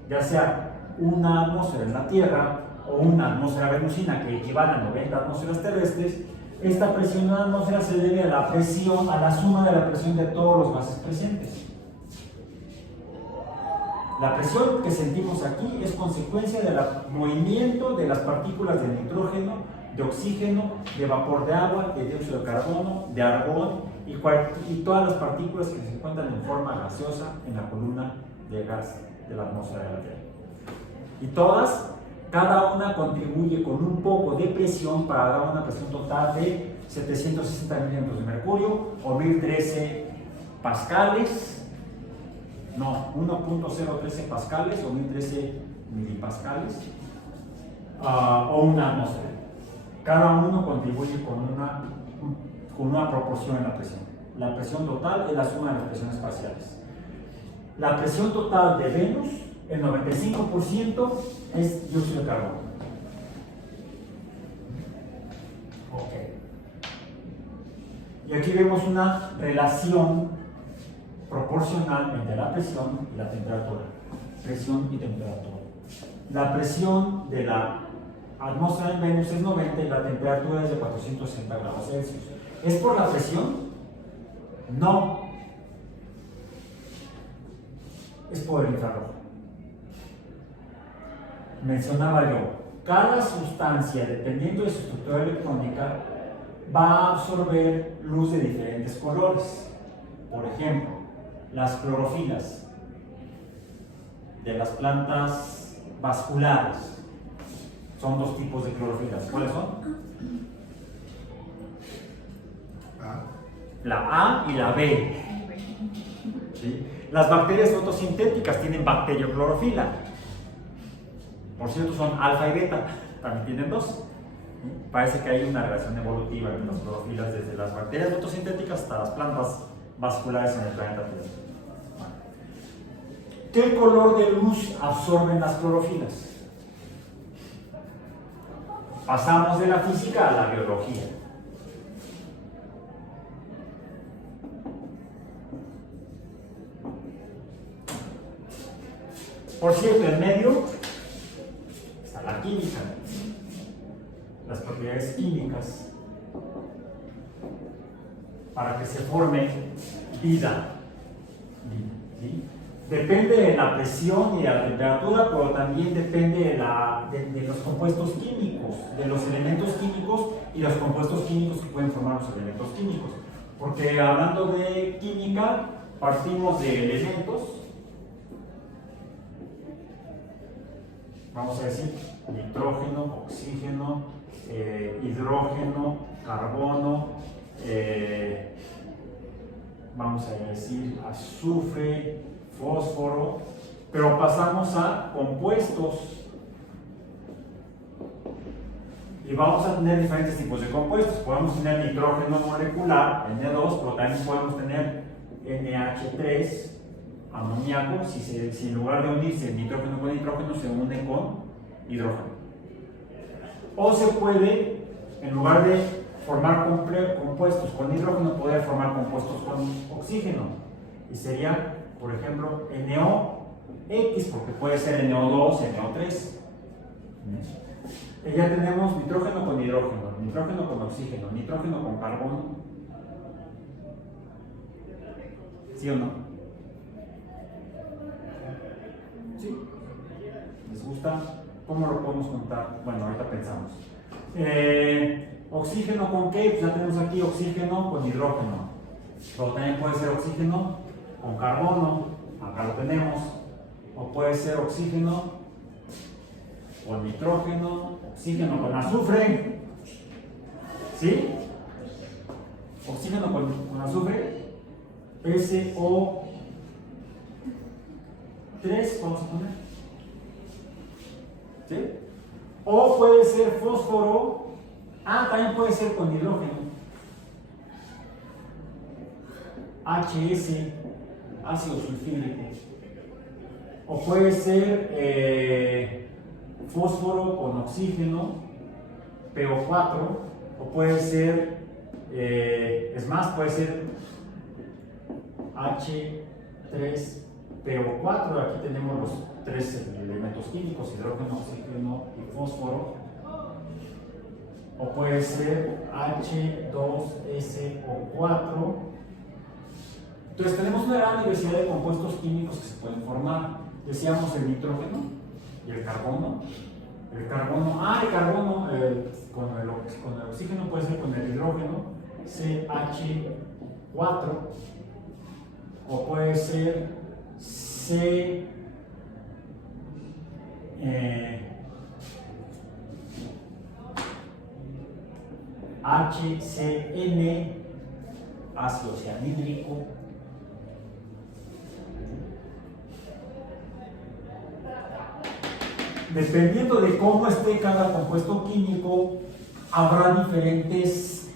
ya sea una atmósfera en la Tierra o una atmósfera venusina que equivale a 90 atmósferas terrestres, esta presión de una atmósfera se debe a la suma de la presión de todos los gases presentes. La presión que sentimos aquí es consecuencia del movimiento de las partículas de nitrógeno, de oxígeno, de vapor de agua, de dióxido de carbono, de argón y todas las partículas que se encuentran en forma gaseosa en la columna de gas de la atmósfera de la Tierra. Y cada una contribuye con un poco de presión para dar una presión total de 760 milímetros de mercurio o 1013 pascales. No, 1.013 pascales o 1013 milipascales o una atmósfera. Cada uno contribuye con una proporción en la presión. La presión total es la suma de las presiones parciales. La presión total de Venus, el 95% es dióxido de carbono. Ok. Y aquí vemos una relación proporcional entre la presión y la temperatura. Presión y temperatura. La presión de la atmósfera en Venus es 90 y la temperatura es de 460 grados Celsius. ¿Es por la presión? No. Es por el infrarrojo. Mencionaba yo, cada sustancia, dependiendo de su estructura electrónica, va a absorber luz de diferentes colores. Por ejemplo, las clorofilas de las plantas vasculares. Son dos tipos de clorofilas. ¿Cuáles son? La A y la B. ¿Sí? Las bacterias fotosintéticas tienen bacterioclorofila. Por cierto, son alfa y beta. También tienen dos. ¿Sí? Parece que hay una relación evolutiva entre las clorofilas, desde las bacterias fotosintéticas hasta las plantas vasculares en el planeta Tierra. ¿Qué color de luz absorben las clorofilas? Pasamos de la física a la biología. Por cierto, en medio está la química, las propiedades químicas para que se forme vida. ¿Sí? Depende de la presión y de la temperatura, pero también depende de los compuestos químicos, de los elementos químicos y los compuestos químicos que pueden formar los elementos químicos. Porque hablando de química, partimos de elementos, vamos a decir, nitrógeno, oxígeno, hidrógeno, carbono, vamos a decir, azufre, fósforo, pero pasamos a compuestos y vamos a tener diferentes tipos de compuestos. Podemos tener nitrógeno molecular, N2, pero también podemos tener NH3, amoníaco, si en lugar de unirse nitrógeno con nitrógeno se une con hidrógeno. O se puede, en lugar de formar compuestos con hidrógeno, poder formar compuestos con oxígeno. Y sería, por ejemplo, NOx, porque puede ser NO2, NO3. Y ya tenemos nitrógeno con hidrógeno, nitrógeno con oxígeno, nitrógeno con carbono. ¿Sí o no? ¿Sí? ¿Les gusta? ¿Cómo lo podemos contar? Bueno, ahorita pensamos. ¿Oxígeno con qué? Pues ya tenemos aquí oxígeno con hidrógeno. Pero también puede ser oxígeno con carbono. Acá lo tenemos. o puede ser oxígeno con nitrógeno, oxígeno con azufre, ¿sí? Oxígeno con azufre, SO3, vamos a poner, ¿sí? O puede ser fósforo, también puede ser con hidrógeno, HS, ácido sulfídrico, o puede ser fósforo con oxígeno, PO4, o puede ser, es más, puede ser H3PO4, aquí tenemos los tres elementos químicos, hidrógeno, oxígeno y fósforo, o puede ser H2SO4. Entonces tenemos una gran diversidad de compuestos químicos que se pueden formar. Decíamos el nitrógeno y el carbono. El carbono, con el oxígeno puede ser con el hidrógeno, CH4, o puede ser HCN, ácido cianhídrico. Dependiendo de cómo esté cada compuesto químico, habrá diferentes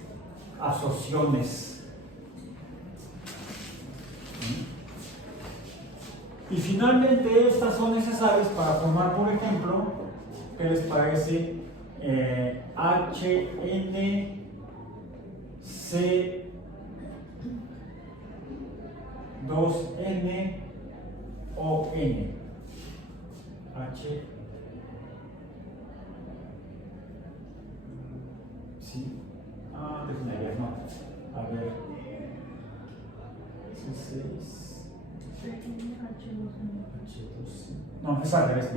asociaciones. Y finalmente estas son necesarias para formar, por ejemplo, ¿qué les parece? HNC2NON. Sí. Déjenme ver, no. A ver. C6. No, es al revés.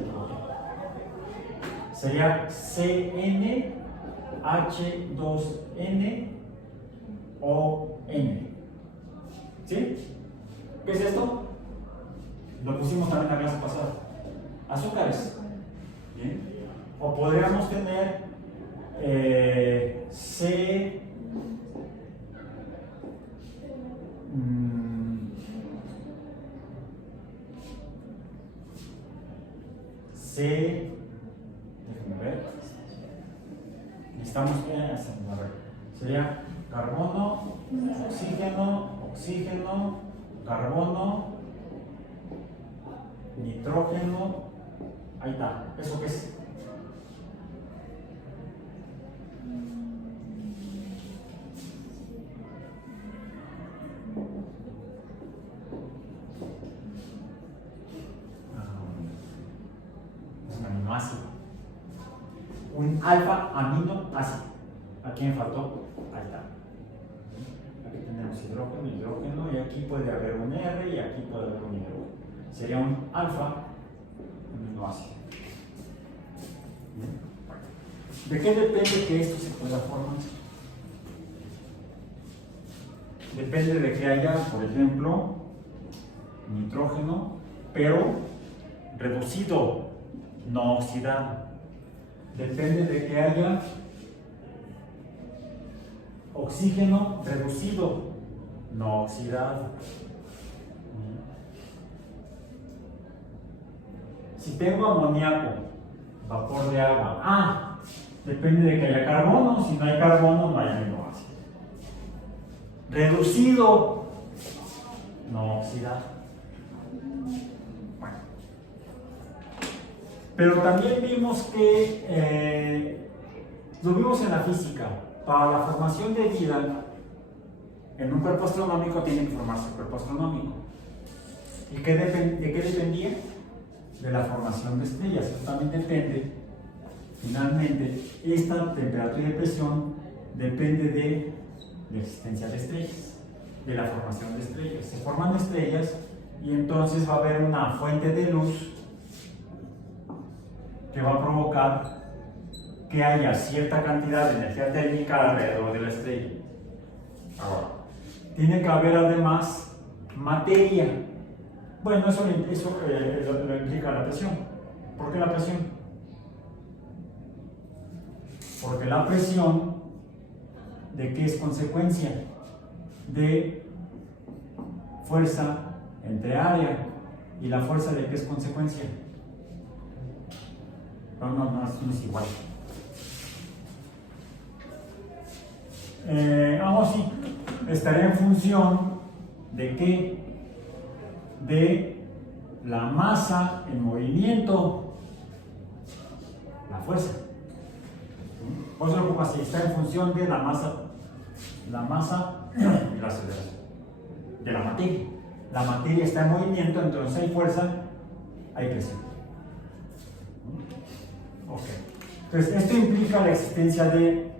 Sería CnH2nOn. ¿Sí? ¿Qué es esto? Lo pusimos también en la clase pasada. Azúcares. ¿Bien? O podríamos tener déjenme ver. Necesitamos sería carbono, oxígeno, carbono, nitrógeno. Ahí está. ¿Eso qué es? Un alfa aminoácido. Aquí me faltó. Ahí está. Aquí tenemos hidrógeno, y aquí puede haber un R y aquí puede haber un hidrógeno. Sería un alfa aminoácido. ¿De qué depende que esto se pueda formar? Depende de que haya, por ejemplo, nitrógeno, pero reducido, no oxidado. Depende de que haya oxígeno reducido, no oxidado. Si tengo amoníaco, vapor de agua, depende de que haya carbono. Si no hay carbono, no hay aminoácido. Reducido, no oxidado. Bueno. Pero también vimos que, lo vimos en la física, para la formación de vida, en un cuerpo astronómico tiene que formarse el cuerpo astronómico. ¿Y de qué dependía? De la formación de estrellas. Eso también depende, finalmente, esta temperatura y presión depende de la existencia de estrellas, de la formación de estrellas. Se forman estrellas y entonces va a haber una fuente de luz que va a provocar que haya cierta cantidad de energía térmica alrededor de la estrella. Ahora, tiene que haber además materia. Bueno, eso lo implica la presión. ¿Por qué la presión? Porque la presión, ¿de qué es consecuencia? De fuerza entre área. ¿Y la fuerza de qué es consecuencia? No es igual. Sí, estaría en función de qué? De la masa en movimiento, la fuerza. Por eso lo pongo así, está en función de la masa y la aceleración de la materia. La materia está en movimiento, entonces hay fuerza, hay presión. Ok. Entonces, esto implica la existencia de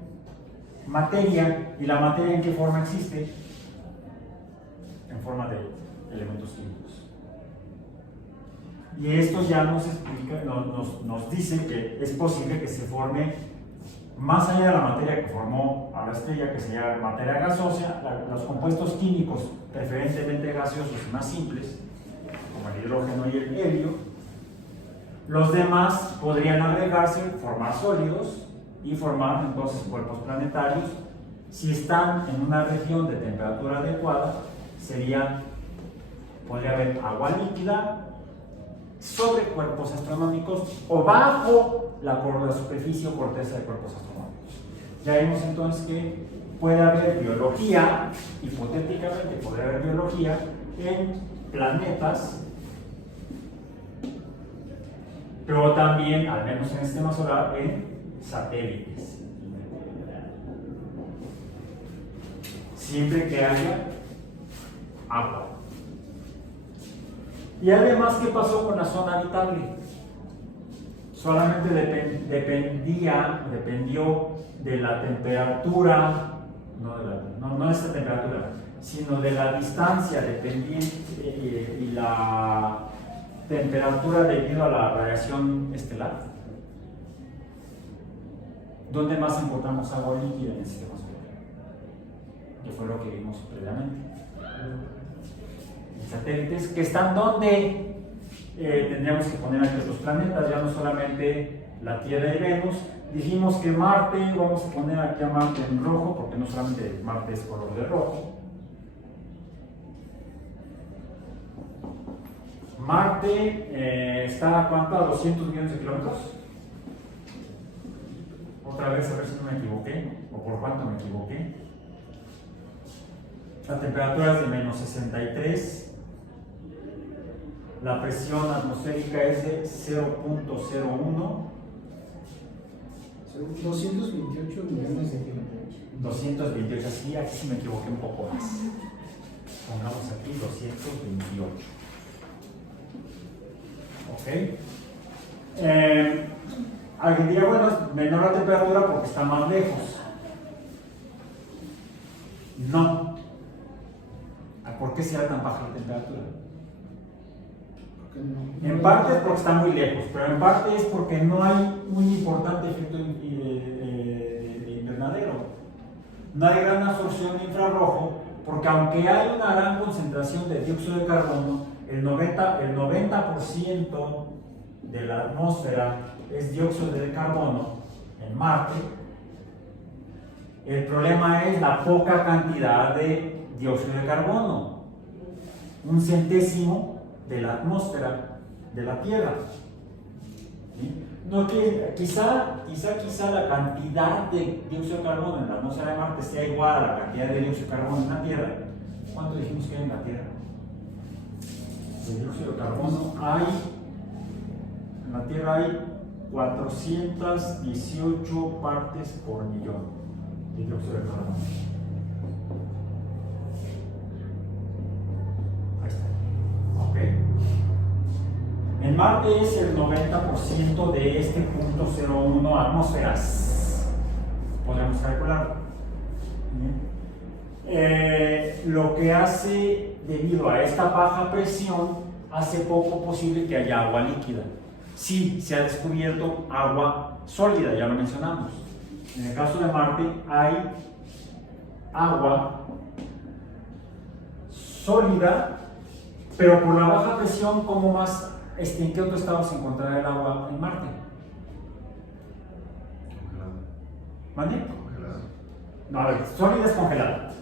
materia. ¿Y la materia en qué forma existe? En forma de elementos químicos. Y esto ya nos explica, nos dice que es posible que se forme, más allá de la materia que formó a la estrella, que se llama materia gaseosa, los compuestos químicos preferentemente gaseosos y más simples, como el hidrógeno y el helio, los demás podrían agregarse, formar sólidos y formar entonces cuerpos planetarios. Si están en una región de temperatura adecuada, podría haber agua líquida sobre cuerpos astronómicos o bajo la superficie o corteza de cuerpos astronómicos. Ya vimos entonces que puede haber biología, hipotéticamente puede haber biología en planetas, pero también, al menos en el sistema solar, en satélites. Siempre que haya agua. Y además, ¿qué pasó con la zona habitable? Solamente dependió de la temperatura, no de esta temperatura, sino de la distancia dependiente y la temperatura debido a la radiación estelar. ¿Dónde más encontramos agua líquida en el sistema solar? Que fue lo que vimos previamente. En satélites que están donde tendríamos que poner aquí otros planetas, ya no solamente la Tierra y Venus. Dijimos que Marte, vamos a poner aquí a Marte en rojo, porque no solamente Marte es color de rojo. Marte está a ¿cuánto? A 200 millones de kilómetros. Otra vez, a ver si no me equivoqué, o por cuánto me equivoqué. La temperatura es de menos 63. La presión atmosférica es de 0.01. 228 millones de kilómetros. 228, así, aquí sí me equivoqué un poco más. Pongamos aquí 228. Ok. Alguien diría, bueno, es menor la temperatura porque está más lejos. No. ¿Por qué será tan baja la temperatura? En parte es porque está muy lejos, pero en parte es porque no hay un importante efecto de invernadero. No hay gran absorción de infrarrojo, porque aunque hay una gran concentración de dióxido de carbono, el 90% de la atmósfera es dióxido de carbono en Marte. El problema es la poca cantidad de dióxido de carbono, 1/100 de la atmósfera de la Tierra. ¿Sí? No que quizá la cantidad de dióxido de carbono en la atmósfera de Marte sea igual a la cantidad de dióxido de carbono en la Tierra. ¿Cuánto dijimos que hay en la Tierra? De dióxido de carbono en la Tierra hay 418 partes por millón de dióxido de carbono. Ahí está. ¿Ok? En Marte es el 90% de este 0.01 atmósferas. Podemos calcular. Lo que hace, debido a esta baja presión, hace poco posible que haya agua líquida. Sí, se ha descubierto agua sólida, ya lo mencionamos. En el caso de Marte hay agua sólida Pero por la baja presión, ¿cómo más, en qué otro estado se encontrará el agua en Marte? Congelado. ¿Mande? Congelado. No, a ver, sólida es congelada.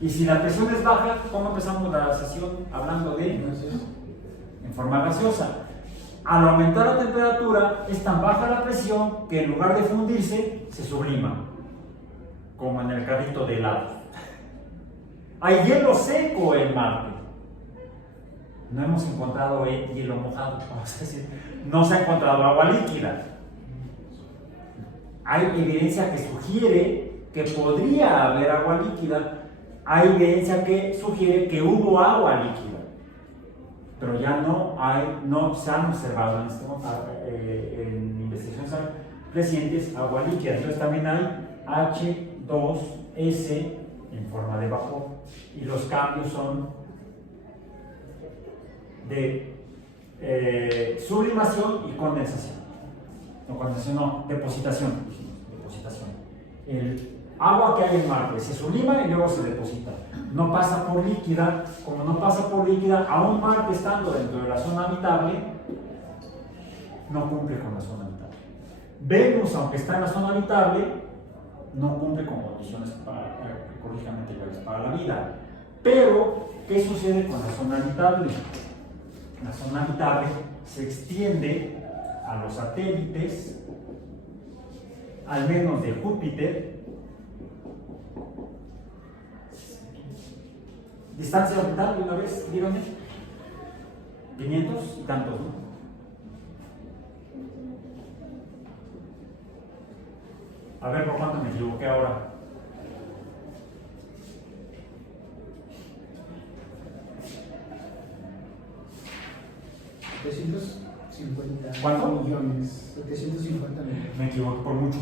Y si la presión es baja, ¿cómo empezamos la sesión hablando de en forma gaseosa? Al aumentar la temperatura, es tan baja la presión que en lugar de fundirse, se sublima, como en el carrito de helado. Hay hielo seco en Marte. No hemos encontrado hielo mojado, vamos a decir. No se ha encontrado agua líquida. Hay evidencia que sugiere que podría haber agua líquida. Hay evidencia que sugiere que hubo agua líquida. Pero ya no se han observado en investigaciones recientes agua líquida. Entonces también hay H2S en forma de vapor. Y los cambios son de sublimación y condensación. No, condensación no, depositación. El agua que hay en Marte se sublima y luego se deposita. No pasa por líquida. Como no pasa por líquida, aún Marte estando dentro de la zona habitable, no cumple con la zona habitable. Venus, aunque está en la zona habitable, no cumple con condiciones ecológicamente iguales para la vida. Pero, ¿qué sucede con la zona habitable? La zona habitable se extiende a los satélites, al menos de Júpiter. Distancia orbital, de una vez, díganme. 500 y tantos, ¿no? A ver, ¿por cuánto me equivoqué ahora? ¿Cuánto? millones. 750 millones. Me equivoqué por mucho.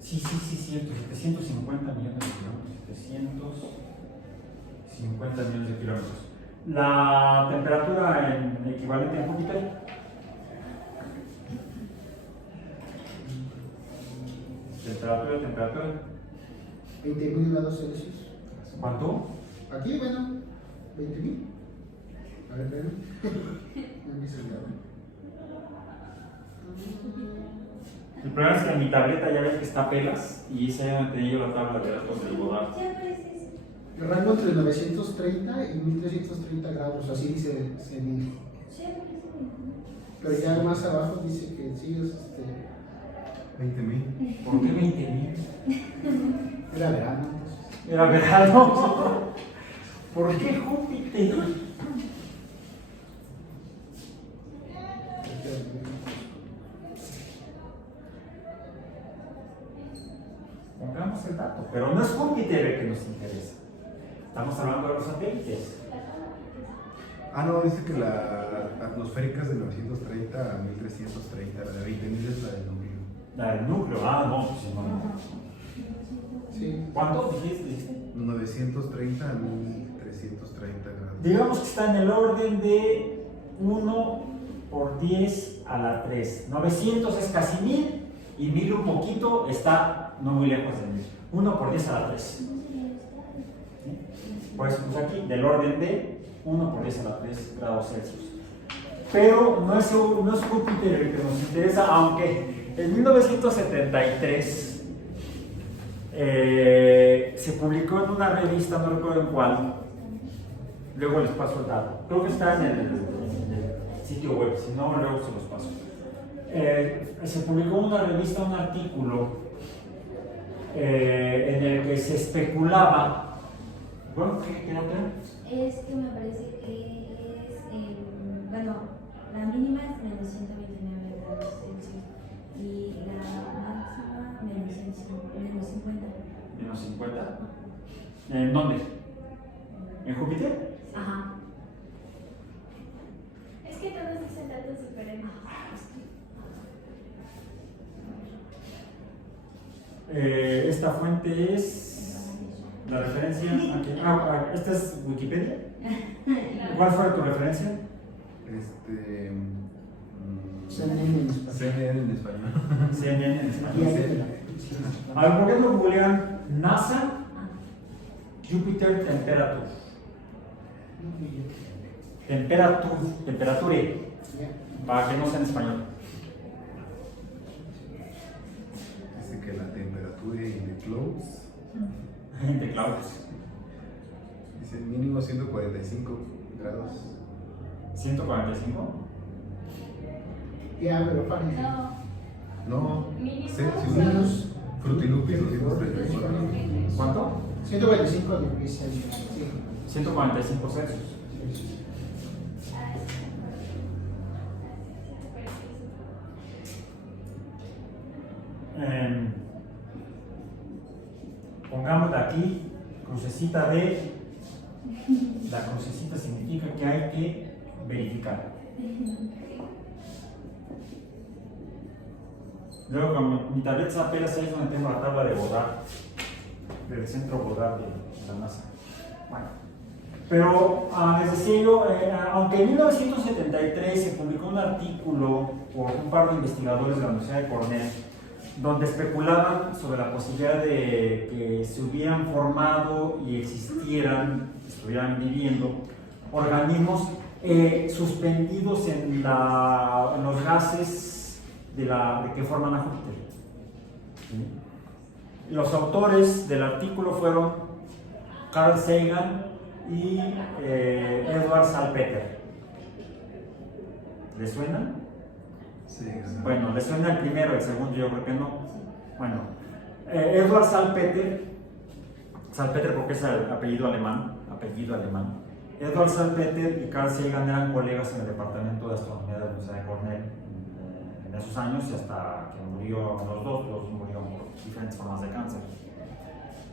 Sí, cierto, 750 millones de kilómetros. 750 millones de kilómetros. La temperatura en equivalente a Júpiter. Temperatura. 20.000 grados Celsius. ¿Cuánto? Aquí, bueno, 20.000. A ver, ven. No dice nada. El problema es que en mi tableta ya ves que está pelas y esa ya tenía yo la tabla de datos del Godard. El rango entre 930 y 1330 grados, así dice CENIL. Pero ya más abajo dice que sí es 20.000. ¿Por qué 20.000? Era verano. Era verano. ¿Por qué Júpiter? Pongamos el dato, pero no es Júpiter el que nos interesa. Estamos hablando de los satélites. Ah, no, dice que la atmosférica es de 930 a 1330, la de 20.000 es la del núcleo. La del núcleo, no, pues no. Sí. ¿Cuánto dijiste? 930 a 1330 grados. Digamos que está en el orden de 1 por 10 a la 3. 900 es casi 1000 y 1000 un poquito está no muy lejos de 1000. 1 por 10 a la 3. ¿Sí? Pues aquí del orden de 1 por 10 a la 3 grados Celsius. Pero no es Júpiter el que nos interesa, aunque en 1973 se publicó en una revista, no recuerdo en cuál, luego les paso el dato, creo que está en el sitio web, si no luego se los paso. Se publicó en una revista un artículo en el que se especulaba. Bueno, ¿qué nota? Es que me parece que es, bueno, la mínima es menos 129 grados Celsius y la máxima menos 50. Menos 50. ¿En dónde? ¿En Júpiter? Ajá. Es que todos dicen datos diferentes. Esta fuente es la referencia. ¿Esta es Wikipedia? ¿Cuál fue tu referencia? CNN en español. CNN en español. CNN en español. Y A ver, ¿por qué no googlean NASA Jupiter Temperature? Temperature, Ya. para que no sea en español. Dice que la temperatura in the clouds. De clouds. Dice mínimo 145 grados. 145. Ya, pero Fahrenheit. No, Mínimo Celsius. Menos Frutilupi 234. ¿Cuánto? 145 degrees Celsius. Sí. 145 Celsius. Pongamos aquí crucecita de. La crucecita significa que hay que verificar. Luego, con mi tableta apenas ahí es donde tengo la tabla de Goddard, del centro Goddard de la NASA. Bueno, pero les decía yo, aunque en 1973 se publicó un artículo por un par de investigadores de la Universidad de Cornell, donde especulaban sobre la posibilidad de que se hubieran formado y estuvieran viviendo organismos suspendidos en los gases de que forman a Júpiter. ¿Sí? Los autores del artículo fueron Carl Sagan y Edward Salpeter. ¿Les suena? Sí, Bueno, ¿les suena el primero, el segundo? Yo creo que no. Bueno, Edward Salpeter porque es el apellido alemán. Edward Salpeter y Carl Sagan eran colegas en el departamento de astronomía de la Universidad de Cornell en esos años y hasta que murió los dos murieron por diferentes formas de cáncer.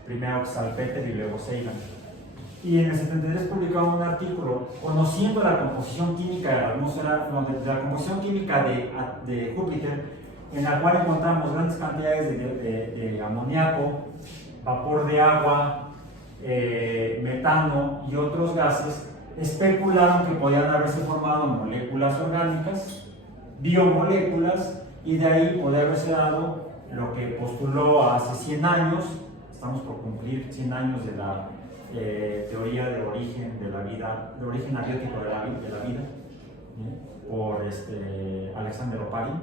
Primero Salpeter y luego Sagan. Y en el 73 publicaron un artículo conociendo la composición química de la atmósfera, de la composición química de Júpiter, en la cual encontramos grandes cantidades de amoníaco, vapor de agua, metano y otros gases. Especularon que podían haberse formado moléculas orgánicas, biomoléculas, y de ahí podría haberse dado lo que postuló hace 100 años, estamos por cumplir 100 años de la teoría de origen de la vida, de origen abiótico de la vida, por Alexander Oparin,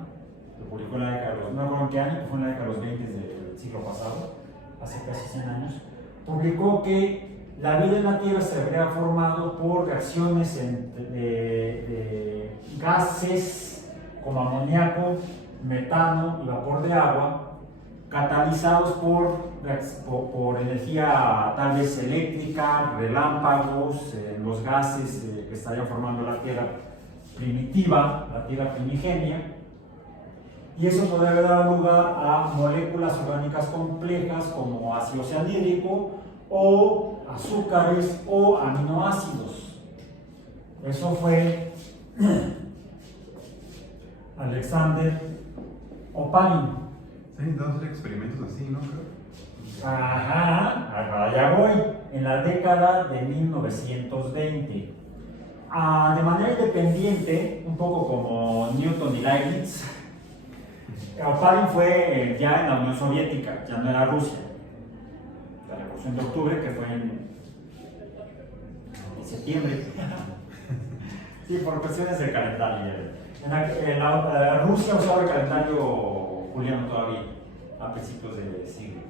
que publicó en la década de los, no recuerdo en qué año, que fue en la década de los 20 del siglo pasado, hace casi 100 años. Publicó que la vida en la Tierra se habría formado por reacciones de gases como amoníaco, metano y vapor de agua, catalizados por energía tal vez eléctrica, relámpagos, los gases que estarían formando la Tierra primitiva, la Tierra primigenia, y eso podría haber dado lugar a moléculas orgánicas complejas como ácido cianhídrico o azúcares o aminoácidos. Eso fue Alexander Oparin. Se han intentado hacer experimentos así, ¿no? Ajá, allá voy, en la década de 1920. De manera independiente, un poco como Newton y Leibniz, Oparin fue ya en la Unión Soviética, ya no era Rusia. La Revolución de Octubre, que fue en septiembre. Sí, por cuestiones de calendario. En Rusia usaba el calendario juliano todavía, a principios del siglo.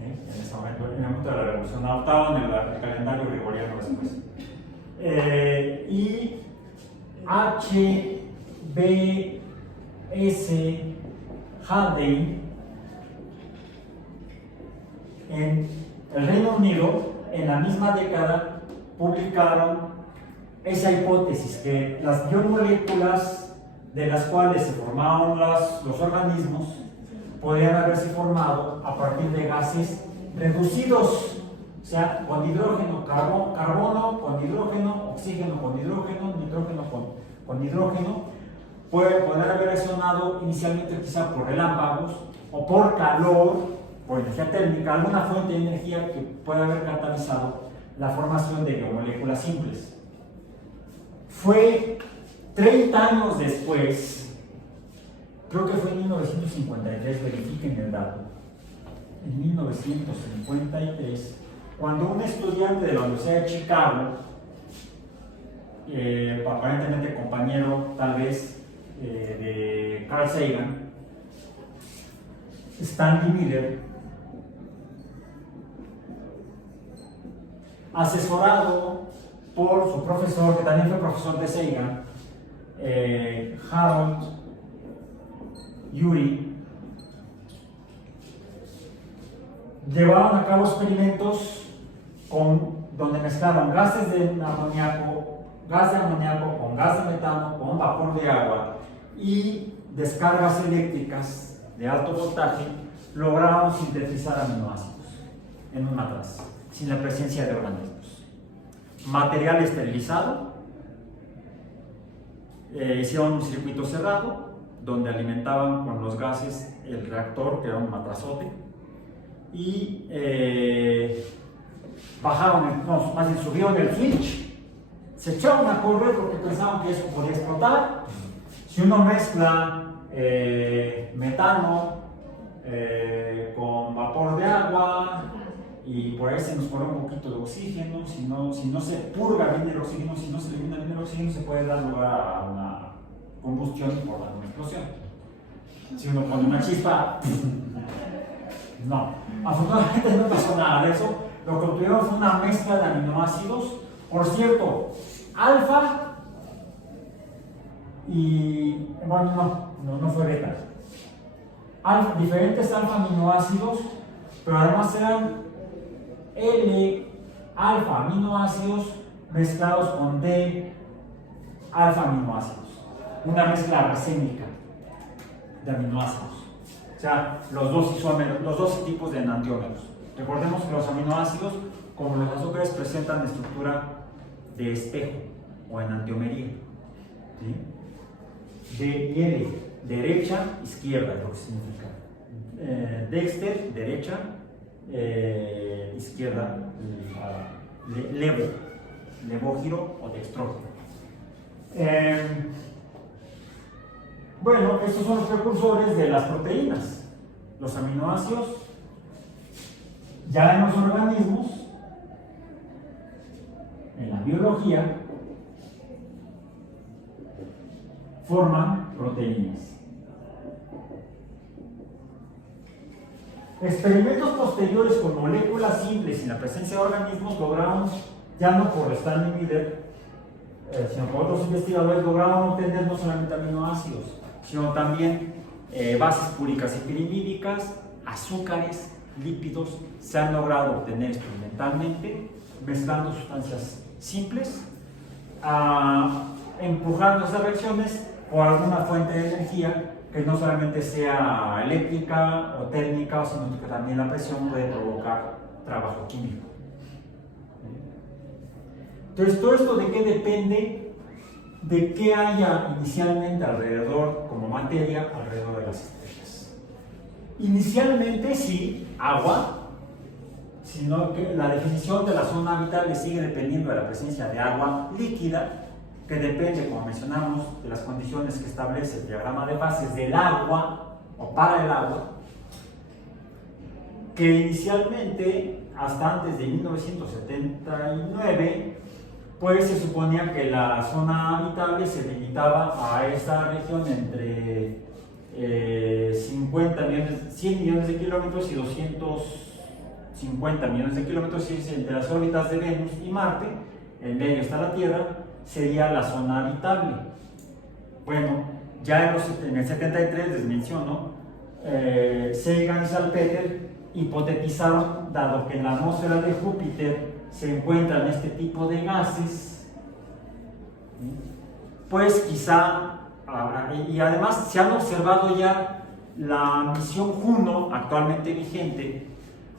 En ese momento, en el momento de la Revolución, adoptaban el calendario gregoriano después. Y H.B.S. Haldane en el Reino Unido, en la misma década, publicaron esa hipótesis que las biomoléculas de las cuales se formaron los organismos podrían haberse formado a partir de gases reducidos, o sea, con hidrógeno, carbono con hidrógeno, oxígeno con hidrógeno, nitrógeno con hidrógeno. Pueden haber reaccionado inicialmente quizá por relámpagos o por calor, por energía térmica, alguna fuente de energía que puede haber catalizado la formación de biomoléculas simples. Fue 30 años después, creo que fue en 1953, verifiquen el dato, en 1953, cuando un estudiante de la Universidad de Chicago aparentemente compañero tal vez de Carl Sagan, Stanley Miller, asesorado por su profesor, que también fue profesor de Sagan, Harold Urey, llevaron a cabo experimentos donde mezclaron gases de amoníaco, gas de amoníaco con gas de metano, con vapor de agua y descargas eléctricas de alto voltaje, lograron sintetizar aminoácidos en un matraz, sin la presencia de organismos. Material esterilizado, hicieron un circuito cerrado donde alimentaban con los gases el reactor, que era un matrazote, y más bien subieron el switch, se echaron a correr porque pensaban que eso podía explotar. Si uno mezcla metano con vapor de agua y por ahí se nos pone un poquito de oxígeno, si no se purga bien el oxígeno, si no se elimina bien el oxígeno, se puede dar lugar a una combustión por una explosión. Si uno pone una chispa, no. Afortunadamente no pasó nada de eso. Lo que obtuvieron fue una mezcla de aminoácidos, por cierto, alfa y, bueno, no fue beta. Diferentes alfa aminoácidos, pero además eran L alfa aminoácidos mezclados con D alfa aminoácidos. Una mezcla racémica de aminoácidos. O sea, los dos tipos de enantiómeros. Recordemos que los aminoácidos, como los azúcares, presentan estructura de espejo o enantiomería. ¿Sí? D y L, derecha, izquierda, es lo que significa. Dexter, derecha, izquierda, levógiro o dextrógiro. Bueno, estos son los precursores de las proteínas. Los aminoácidos, ya en los organismos, en la biología, forman proteínas. Experimentos posteriores con moléculas simples sin la presencia de organismos lograron, ya no por Stanley Miller, sino por otros investigadores, lograron obtener no solamente aminoácidos, sino también bases púricas y pirimídicas, azúcares, lípidos. Se han logrado obtener experimentalmente mezclando sustancias simples, empujando esas reacciones por alguna fuente de energía que no solamente sea eléctrica o térmica, sino que también la presión puede provocar trabajo químico. Entonces, ¿todo esto de qué depende? De qué haya inicialmente alrededor, como materia, alrededor de las estrellas. Inicialmente sí, agua, sino que la definición de la zona habitable sigue dependiendo de la presencia de agua líquida, que depende, como mencionamos, de las condiciones que establece el diagrama de fases del agua o para el agua, que inicialmente, hasta antes de 1979, pues se suponía que la zona habitable se limitaba a esta región entre 100 millones de kilómetros y 250 millones de kilómetros, y entre las órbitas de Venus y Marte, en medio está la Tierra, sería la zona habitable. Bueno, ya en el 73, les menciono, Sagan y Salpeter hipotetizaron, dado que en la atmósfera de Júpiter se encuentran este tipo de gases, pues quizá, y además se han observado ya, la misión Juno, actualmente vigente,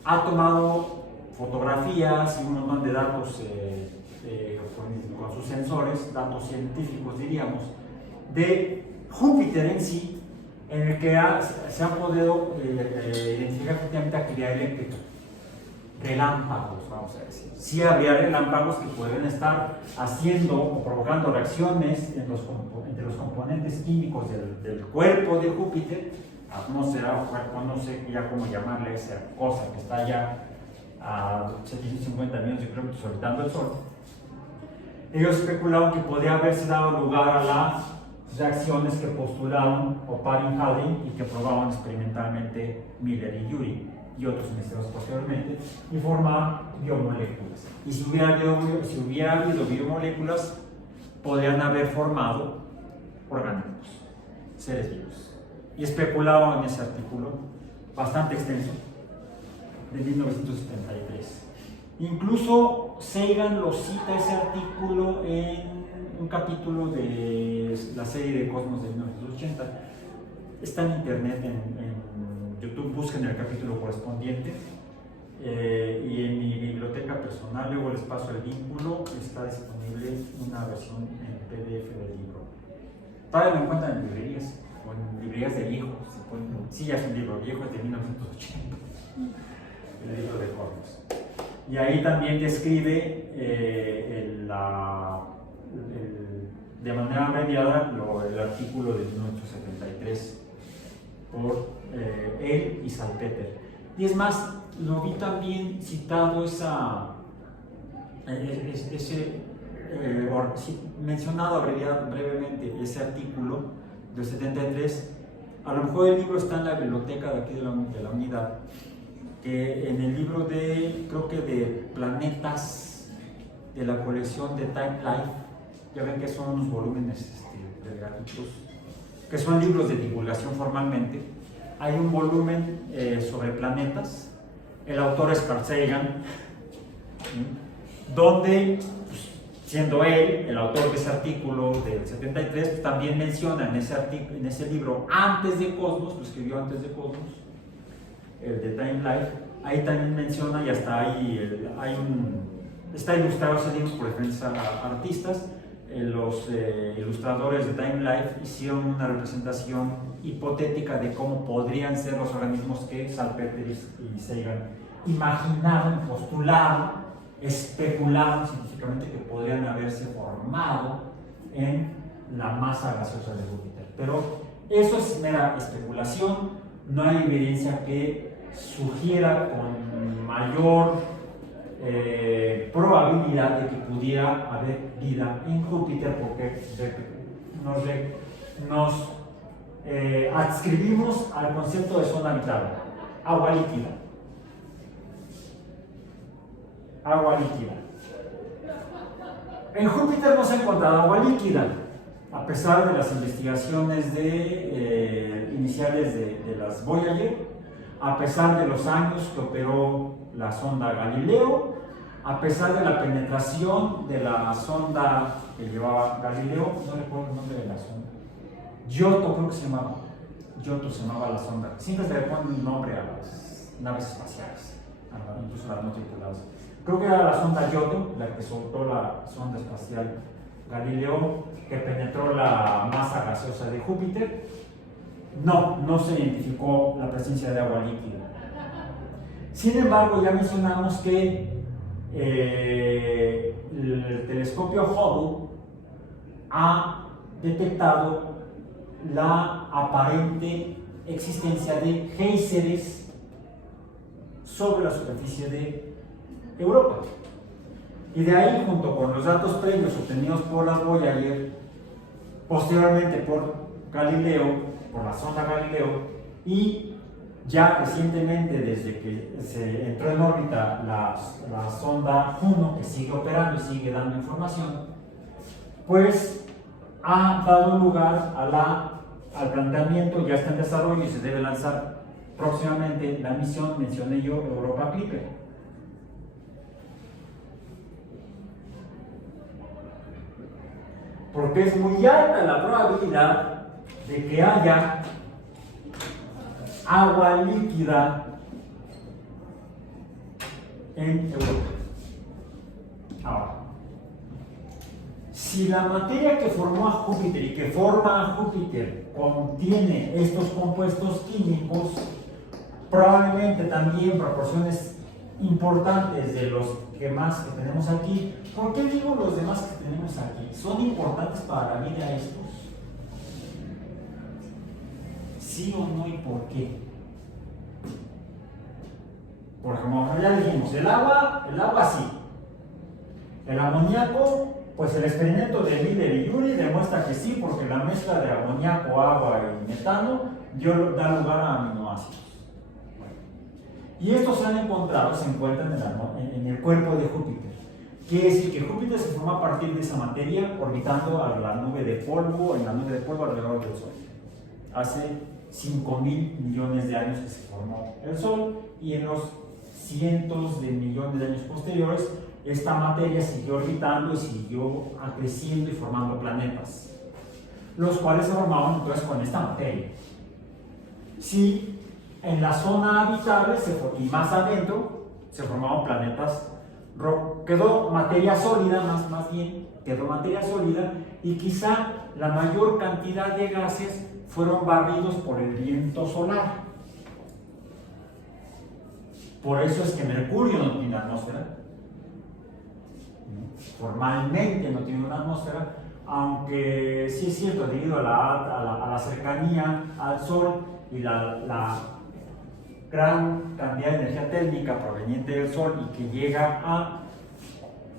ha tomado fotografías y un montón de datos con sus sensores, datos científicos diríamos, de Júpiter en sí, en el que se ha podido identificar efectivamente actividad eléctrica, relámpagos, vamos a decir. Sí habría relámpagos que pueden estar haciendo o provocando reacciones entre los componentes químicos del cuerpo de Júpiter, atmósfera o cuerpo, no sé ya cómo llamarle a esa cosa que está ya a 750 millones de kilómetros orbitando el Sol. ellos especularon que podría haberse dado lugar a las reacciones que postularon Oparin, Haldane y que probaban experimentalmente Miller y Urey y otros investigadores posteriormente, y formar biomoléculas. Y si hubiera habido biomoléculas, podrían haber formado organismos, seres vivos. Y especulaban en ese artículo bastante extenso de 1973. Incluso Sagan lo cita ese artículo en un capítulo de la serie de Cosmos de 1980. Está en internet, en YouTube, busquen el capítulo correspondiente. Y en mi biblioteca personal, luego les paso el vínculo, está disponible una versión en PDF del libro. Todavía lo encuentran en librerías, o en librerías de viejo. Sí, ya es un libro viejo, es de 1980, el libro de Cosmos. Y ahí también describe de manera abreviada el artículo de 1973 por él y Salpeter. Y es más, lo vi también citado mencionado brevemente ese artículo del 73. A lo mejor el libro está en la biblioteca de aquí de la unidad, que en el libro creo que de planetas de la colección de Time Life, ya ven que son unos volúmenes delgaditos, que son libros de divulgación formalmente. Hay un volumen sobre planetas, el autor es Carl Sagan, donde, pues, siendo él el autor de ese artículo del 73, pues, también menciona en ese libro, antes de Cosmos, lo escribió antes de Cosmos, el de Time Life, ahí también menciona, y hasta ahí está ilustrado ese libro por diferentes artistas. Los ilustradores de Time Life hicieron una representación hipotética de cómo podrían ser los organismos que Salpeter y Sagan imaginaron, postularon, especularon científicamente que podrían haberse formado en la masa gaseosa de Júpiter. Pero eso es mera especulación, no hay evidencia que sugiera con mayor probabilidad de que pudiera haber vida en Júpiter, porque nos adscribimos al concepto de zona habitable, agua líquida. Agua líquida. En Júpiter no se ha encontrado agua líquida, a pesar de las investigaciones iniciales de las Voyager, a pesar de los años que operó la sonda Galileo, a pesar de la penetración de la sonda que llevaba Galileo, no recuerdo el nombre de la sonda, Giotto creo que se llamaba la sonda. Siempre se le pone un nombre a las naves espaciales, incluso las no tripuladas. Creo que era la sonda Giotto la que soltó la sonda espacial Galileo, que penetró la masa gaseosa de Júpiter. No se identificó la presencia de agua líquida. Sin embargo, ya mencionamos que el telescopio Hubble ha detectado la aparente existencia de géiseres sobre la superficie de Europa. Y de ahí, junto con los datos previos obtenidos por las Voyager, posteriormente por Galileo, por la sonda Galileo, y ya recientemente, desde que se entró en órbita la sonda Juno, que sigue operando y sigue dando información, pues ha dado lugar al planteamiento, ya está en desarrollo y se debe lanzar próximamente la misión, mencioné yo, Europa Clipper. Porque es muy alta la probabilidad de que haya agua líquida en Europa. Ahora, si la materia que formó a Júpiter y que forma a Júpiter contiene estos compuestos químicos, probablemente también proporciones importantes de los demás que tenemos aquí. ¿Por qué digo los demás que tenemos aquí? ¿Son importantes para la vida estos? ¿Sí o no y por qué? Por ejemplo, ya dijimos, el agua sí. El amoníaco Pues el experimento de Miller y Urey demuestra que sí, porque la mezcla de amoníaco, agua y metano da lugar a aminoácidos. Y estos se encuentran en el cuerpo de Júpiter. Quiere decir que Júpiter se forma a partir de esa materia orbitando a la nube de polvo, en la nube de polvo alrededor del Sol. Hace 5.000 millones de años que se formó el Sol, y en los cientos de millones de años posteriores esta materia siguió orbitando y siguió creciendo y formando planetas, los cuales se formaban entonces con esta materia. Sí, en la zona habitable y más adentro se formaban planetas, quedó materia sólida, más bien quedó materia sólida, y quizá la mayor cantidad de gases fueron barridos por el viento solar. Por eso es que Mercurio no tiene atmósfera. Formalmente no tiene una atmósfera, aunque sí es cierto, debido a la cercanía al Sol y la gran cantidad de energía térmica proveniente del Sol y que llega a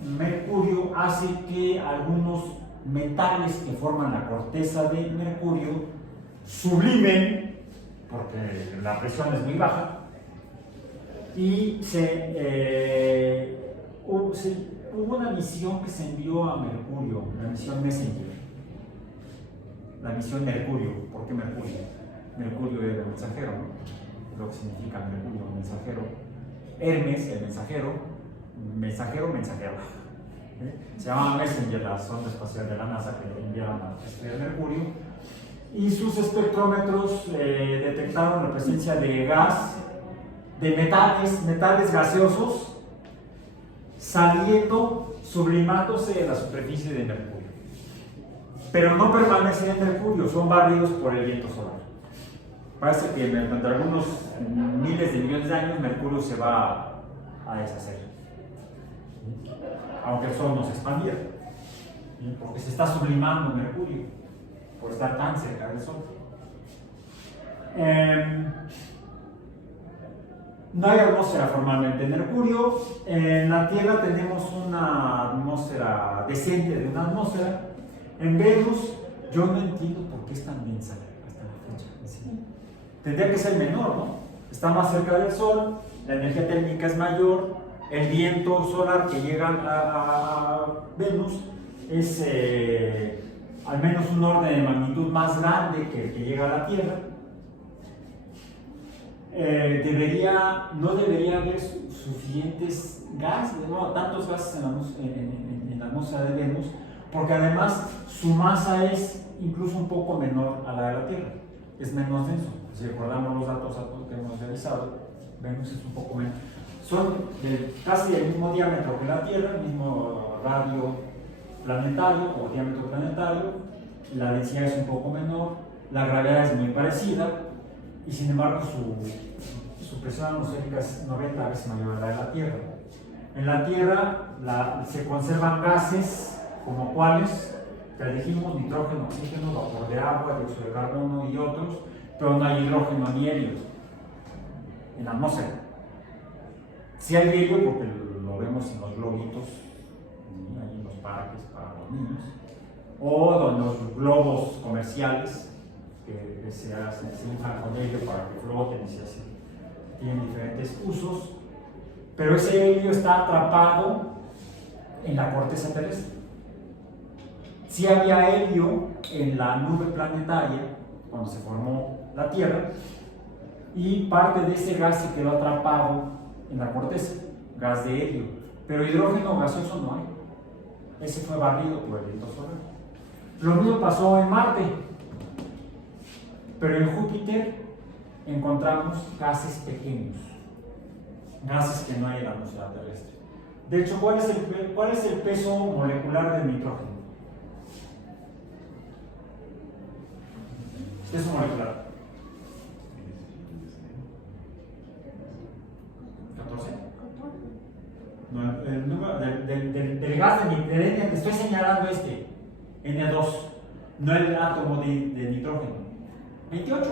Mercurio, hace que algunos metales que forman la corteza de Mercurio sublimen, porque la presión es muy baja, y hubo una misión que se envió a Mercurio, la misión Messenger, la misión Mercurio. ¿Por qué Mercurio? Mercurio era el mensajero, ¿no? Lo que significa Mercurio, mensajero. Hermes, el mensajero. Se llama Messenger, la sonda espacial de la NASA que enviaron a estudiar Mercurio, y sus espectrómetros detectaron la presencia de gas, de metales gaseosos saliendo, sublimándose de la superficie de Mercurio. Pero no permanecen en Mercurio, son barridos por el viento solar. Parece que entre algunos miles de millones de años Mercurio se va a deshacer, aunque el Sol no se expandiera, porque se está sublimando Mercurio por estar tan cerca del Sol. No hay atmósfera formalmente en Mercurio. En la Tierra tenemos una atmósfera decente de una atmósfera. En Venus, yo no entiendo por qué es tan densa hasta la fecha. ¿Sí? Tendría que ser menor, ¿no? Está más cerca del Sol, la energía térmica es mayor, el viento solar que llega a Venus es al menos un orden de magnitud más grande que el que llega a la Tierra. No debería haber suficientes gases, tantos gases en la atmósfera de Venus, porque además su masa es incluso un poco menor a la de la Tierra, es menos denso. Si recordamos los datos que hemos realizado, Venus es un poco menos. Son casi del mismo diámetro que la Tierra, el mismo radio planetario o diámetro planetario, la densidad es un poco menor, la gravedad es muy parecida, y sin embargo su presión atmosférica es 90 veces mayor a la de la Tierra. En la Tierra se conservan gases como cuáles, que dijimos, nitrógeno, oxígeno, vapor de agua, dióxido de carbono y otros, pero no hay hidrógeno ni helio en la atmósfera. Sí hay helio porque lo vemos en los globitos, ahí en los parques para los niños, o en los globos comerciales que se inflan con helio para que floten y se hacen. Tienen diferentes usos, pero ese helio está atrapado en la corteza terrestre. Sí había helio en la nube planetaria cuando se formó la Tierra, y parte de ese gas se quedó atrapado en la corteza, gas de helio, pero hidrógeno gaseoso no hay. Ese fue barrido por el viento solar. Lo mismo pasó en Marte, pero en Júpiter encontramos gases pequeños, gases que no hay en la atmósfera terrestre. De hecho, ¿cuál es el peso molecular del nitrógeno? Peso molecular. 14. No, el número del gas de nitrógeno, te estoy señalando N2, no el átomo de nitrógeno. 28.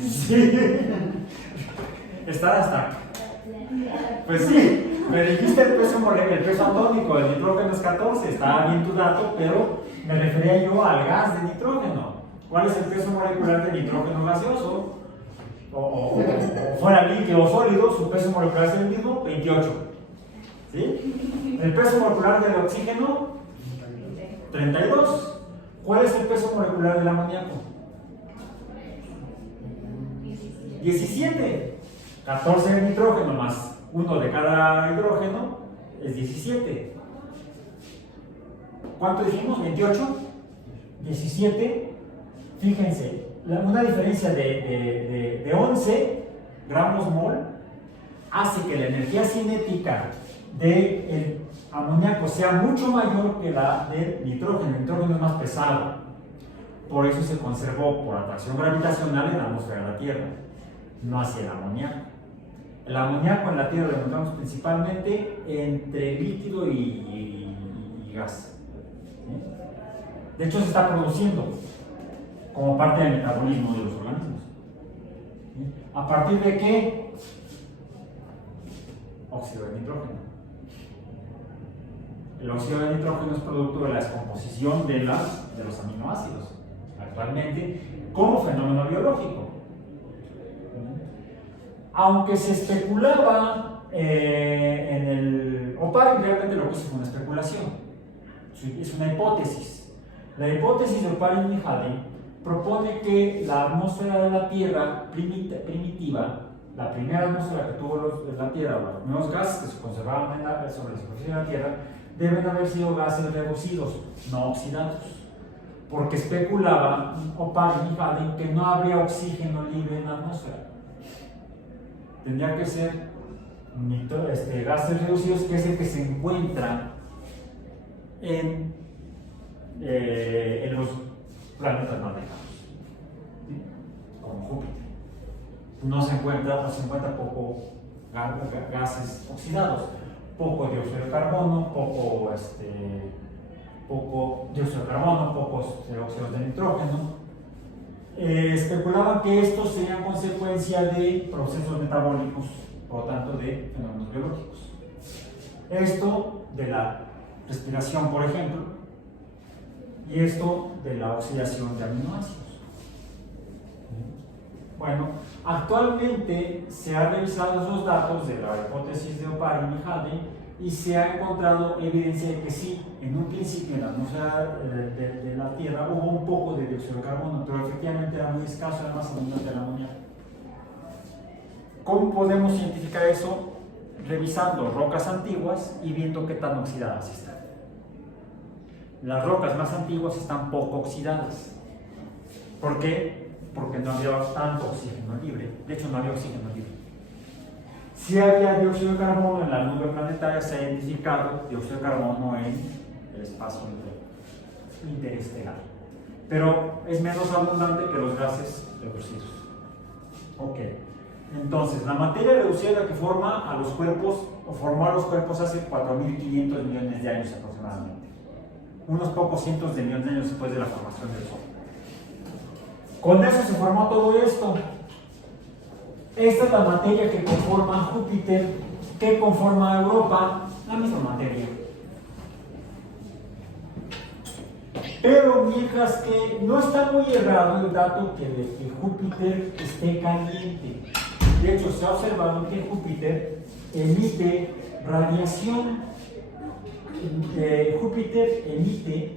Sí. Está Pues sí, me dijiste el peso atómico, el nitrógeno es 14, estaba bien tu dato, pero me refería yo al gas de nitrógeno. ¿Cuál es el peso molecular del nitrógeno gaseoso? O fuera líquido o sólido, su peso molecular es el mismo, 28. ¿Sí? El peso molecular del oxígeno, 32. ¿Cuál es el peso molecular del amoníaco? 17. 14 de nitrógeno más 1 de cada hidrógeno es 17. ¿Cuánto dijimos? 28. 17. Fíjense, una diferencia de 11 gramos mol hace que la energía cinética del amoníaco sea mucho mayor que la del nitrógeno. El nitrógeno es más pesado. Por eso se conservó por atracción gravitacional en la atmósfera de la Tierra, no hacia el amoníaco. El amoníaco en la Tierra lo encontramos principalmente entre líquido y gas. ¿Sí? De hecho, se está produciendo como parte del metabolismo de los organismos. ¿Sí? ¿A partir de qué? Óxido de nitrógeno. El óxido de nitrógeno es producto de la descomposición de los aminoácidos, actualmente como fenómeno biológico. Aunque se especulaba en el Oparin, realmente lo que hizo fue una especulación, es una hipótesis. La hipótesis de Oparin y Halley propone que la atmósfera de la Tierra primitiva, la primera atmósfera que tuvo la Tierra, los primeros gases que se conservaban sobre la superficie de la Tierra, deben haber sido gases reducidos, no oxidados, porque especulaba Oparin y Halley que no habría oxígeno libre en la atmósfera. Tendría que ser gases reducidos, que es el que se encuentra en los planetas más lejanos, ¿sí? Como Júpiter. No se encuentra poco gases oxidados, poco dióxido de carbono, poco dióxido de carbono, pocos óxidos de nitrógeno. Especulaban que estos serían consecuencia de procesos metabólicos, por lo tanto de fenómenos biológicos. Esto de la respiración, por ejemplo, y esto de la oxidación de aminoácidos. Bueno, actualmente se han revisado esos datos de la hipótesis de Oparin y Halley y se ha encontrado evidencia de que sí, en un principio en la atmósfera de la Tierra hubo un poco de dióxido de carbono, pero efectivamente era muy escaso, era más abundante el amoníaco. ¿Cómo podemos identificar eso? Revisando rocas antiguas y viendo qué tan oxidadas están. Las rocas más antiguas están poco oxidadas. ¿Por qué? Porque no había tanto oxígeno libre. De hecho, no había oxígeno libre. Si había dióxido de carbono en la nube planetaria, se ha identificado dióxido de carbono en el espacio interestelar. Pero es menos abundante que los gases reducidos. Ok. Entonces, la materia reducida es la que forma a los cuerpos, o formó a los cuerpos hace 4.500 millones de años aproximadamente. Unos pocos cientos de millones de años después de la formación del Sol. Con eso se formó todo esto. Esta es la materia que conforma Júpiter, que conforma Europa, la misma materia. Pero mientras que no está muy errado el dato que Júpiter esté caliente. De hecho, se ha observado que Júpiter emite radiación. Júpiter emite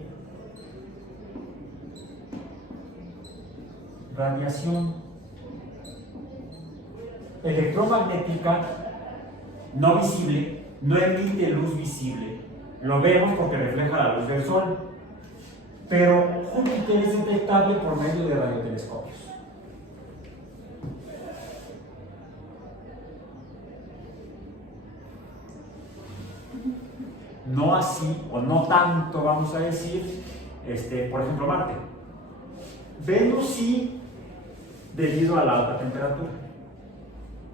radiación electromagnética no visible, no emite luz visible. Lo vemos porque refleja la luz del Sol. Pero Júpiter es detectable por medio de radiotelescopios. No así, o no tanto, vamos a decir, por ejemplo, Marte. Venus sí, debido a la alta temperatura.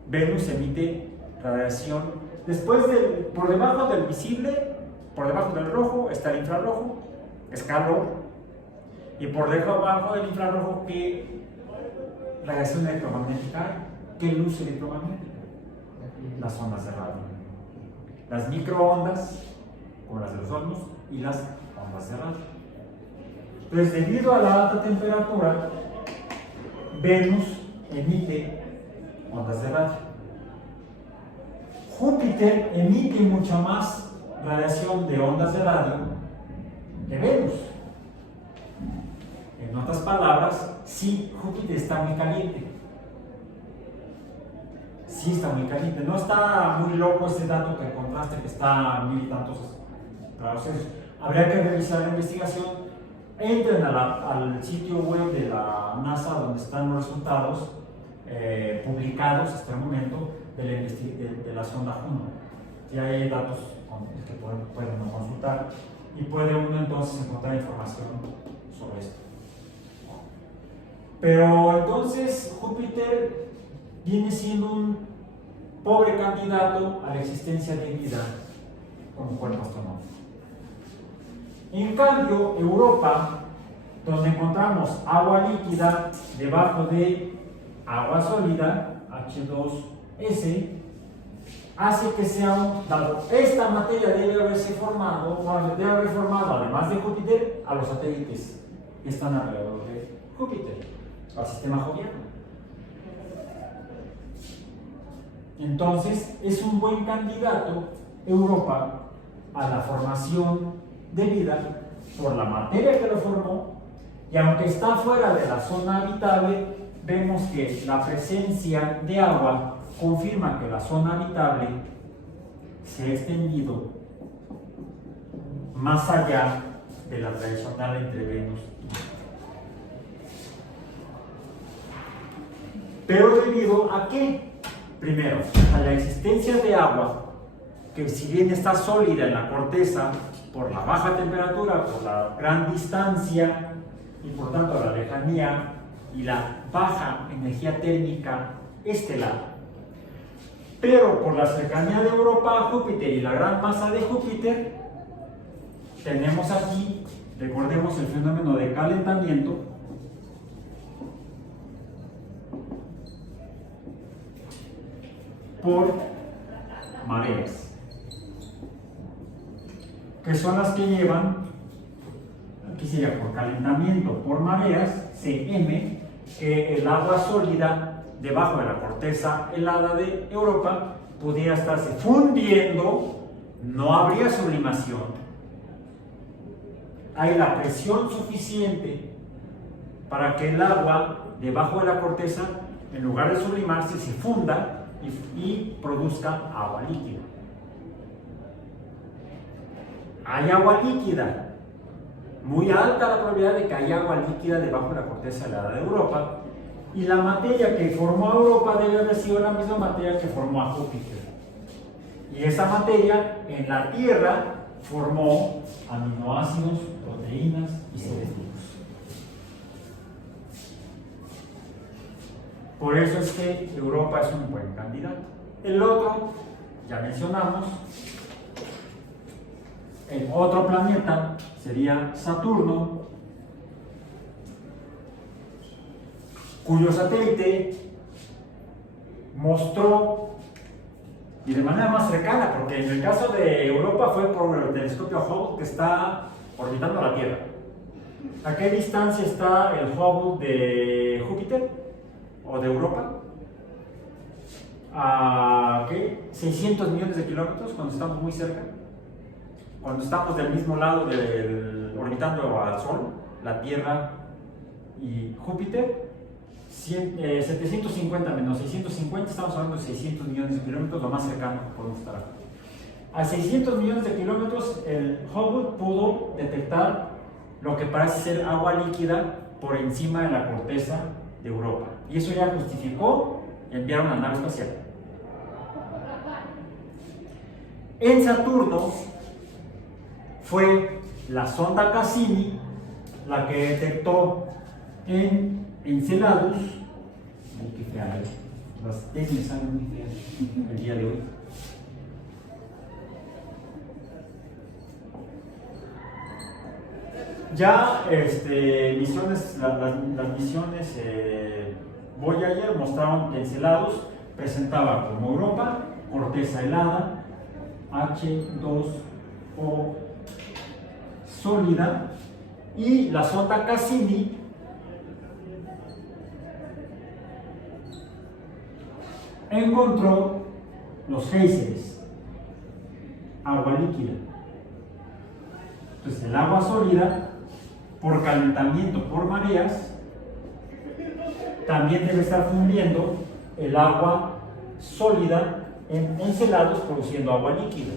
Venus emite radiación. Después por debajo del visible, por debajo del rojo, está el infrarrojo, es calor. Y por debajo del infrarrojo, ¿qué radiación electromagnética? ¿Qué luz electromagnética? las ondas de radio. Las microondas, como las de los hornos, y las ondas de radio. Pues debido a la alta temperatura, Venus emite ondas de radio. Júpiter emite mucha más radiación de ondas de radio de Venus. En otras palabras, sí, Júpiter está muy caliente. Sí está muy caliente. No está muy loco este dato que encontraste, que está a 1000 y tantos grados Celsius. Habría que revisar la investigación. Entren al sitio web de la NASA donde están los resultados publicados hasta el momento de la sonda Juno. Ya hay datos que pueden uno consultar y puede uno entonces encontrar información sobre esto. Pero entonces Júpiter viene siendo un pobre candidato a la existencia de vida como cuerpo astronómico. En cambio, Europa, donde encontramos agua líquida debajo de agua sólida, H2S, hace que sea dado esta materia debe haber formado, además de Júpiter, a los satélites que están alrededor de Júpiter, al sistema joviano. Entonces, es un buen candidato Europa a la formación de vida por la materia que lo formó, y aunque está fuera de la zona habitable, vemos que la presencia de agua confirma que la zona habitable se ha extendido más allá de la tradicional entre Venus y Marte. Pero debido a qué? Primero, a la existencia de agua, que si bien está sólida en la corteza, por la baja temperatura, por la gran distancia y por tanto la lejanía y la baja energía térmica estelar, pero por la cercanía de Europa a Júpiter y la gran masa de Júpiter, tenemos aquí, recordemos el fenómeno de calentamiento, por mareas, que son las que llevan, aquí sería por calentamiento, por mareas, CM, que el agua sólida debajo de la corteza helada de Europa pudiera estarse fundiendo, no habría sublimación. Hay la presión suficiente para que el agua debajo de la corteza, en lugar de sublimarse, se funda y produzca agua líquida. Hay agua líquida, muy alta la probabilidad de que haya agua líquida debajo de la corteza helada de Europa, y la materia que formó a Europa debe haber sido la misma materia que formó a Júpiter. Y esa materia en la Tierra formó aminoácidos, proteínas y seres vivos. Por eso es que Europa es un buen candidato. El otro, ya mencionamos, el otro planeta sería Saturno, cuyo satélite mostró, y de manera más cercana, porque en el caso de Europa fue por el telescopio Hubble que está orbitando la Tierra. ¿A qué distancia está el Hubble de Júpiter o de Europa? ¿A qué? 600 millones de kilómetros, cuando estamos muy cerca. Cuando estamos del mismo lado, orbitando al Sol, la Tierra y Júpiter, 750 menos 650, estamos hablando de 600 millones de kilómetros, lo más cercano que podemos estar. A 600 millones de kilómetros, el Hubble pudo detectar lo que parece ser agua líquida por encima de la corteza de Europa. Y eso ya justificó enviar una nave espacial. En Saturno, fue la sonda Cassini la que detectó en Enceladus, qué fea, las tesis salen muy feas el día de hoy. Ya misiones, las misiones Voyager mostraron que Enceladus presentaba como Europa corteza helada, H2O sólida, y la sonda Cassini encontró los géiseres, agua líquida. Entonces el agua sólida, por calentamiento, por mareas, también debe estar fundiendo el agua sólida en encelados, produciendo agua líquida.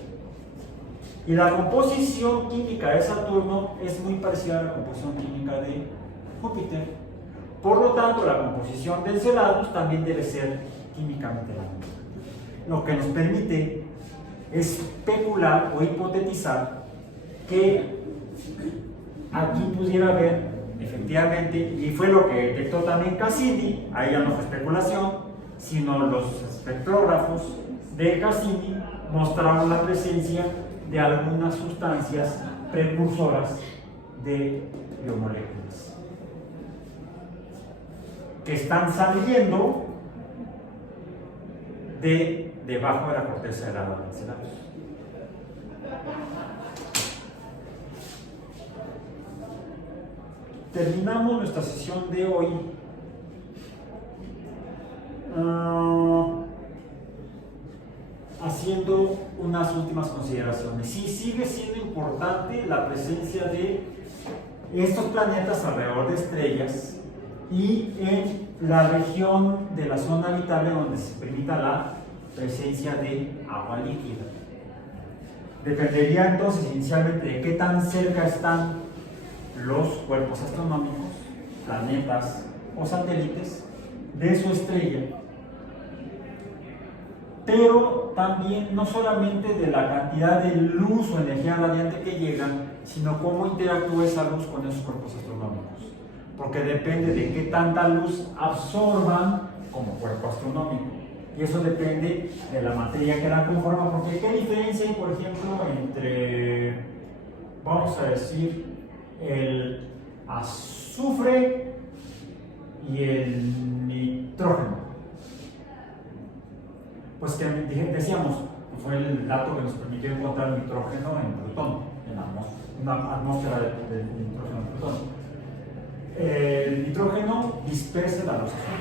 Y la composición química de Saturno es muy parecida a la composición química de Júpiter. Por lo tanto, la composición de encelados también debe ser químicamente la misma. Lo que nos permite especular o hipotetizar que aquí pudiera haber, efectivamente, y fue lo que detectó también Cassini, ahí ya no fue especulación, sino los espectrógrafos de Cassini mostraron la presencia de algunas sustancias precursoras de biomoléculas que están saliendo debajo de la corteza helada de encelados. Terminamos nuestra sesión de hoy haciendo unas últimas consideraciones. Sí, sigue siendo importante la presencia de estos planetas alrededor de estrellas y en la región de la zona habitable donde se permita la presencia de agua líquida. Dependería entonces inicialmente de qué tan cerca están los cuerpos astronómicos, planetas o satélites de su estrella, pero también no solamente de la cantidad de luz o energía radiante que llegan, sino cómo interactúa esa luz con esos cuerpos astronómicos, porque depende de qué tanta luz absorban como cuerpo astronómico, y eso depende de la materia que la conforma, porque ¿qué diferencia hay, por ejemplo, entre, vamos a decir, el azufre y el nitrógeno? Pues que decíamos, fue el dato que nos permitió encontrar el nitrógeno en Plutón, en una atmósfera de nitrógeno en Plutón. El nitrógeno dispersa la luz azul.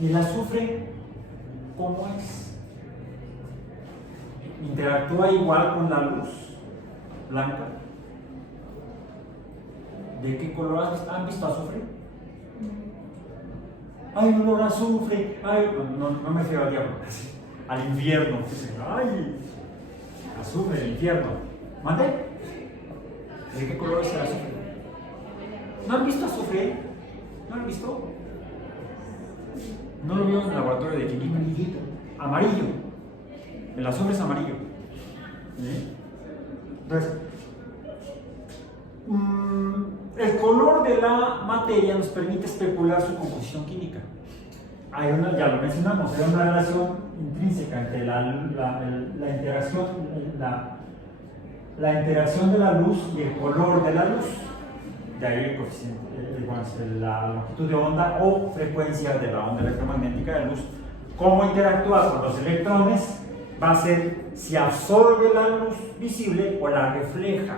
¿Y el azufre cómo es? ¿Interactúa igual con la luz blanca? ¿De qué color han visto azufre? ¡Ay, olor a azufre! ¡Ay! No me refiero al diablo, al infierno. ¡Ay! Azufre, el infierno. ¿Mande? ¿De qué color es el azufre? ¿No han visto azufre? ¿No lo han visto? ¿No lo vieron en el laboratorio de química? Amarillo. El azufre es amarillo. Entonces, el color de la materia nos permite especular su composición química. Ya lo mencionamos, hay una relación intrínseca entre la interacción de la luz y el color de la luz. De ahí el coeficiente, la longitud de onda o frecuencia de la onda electromagnética de luz. Cómo interactúa con los electrones va a ser si absorbe la luz visible o la refleja.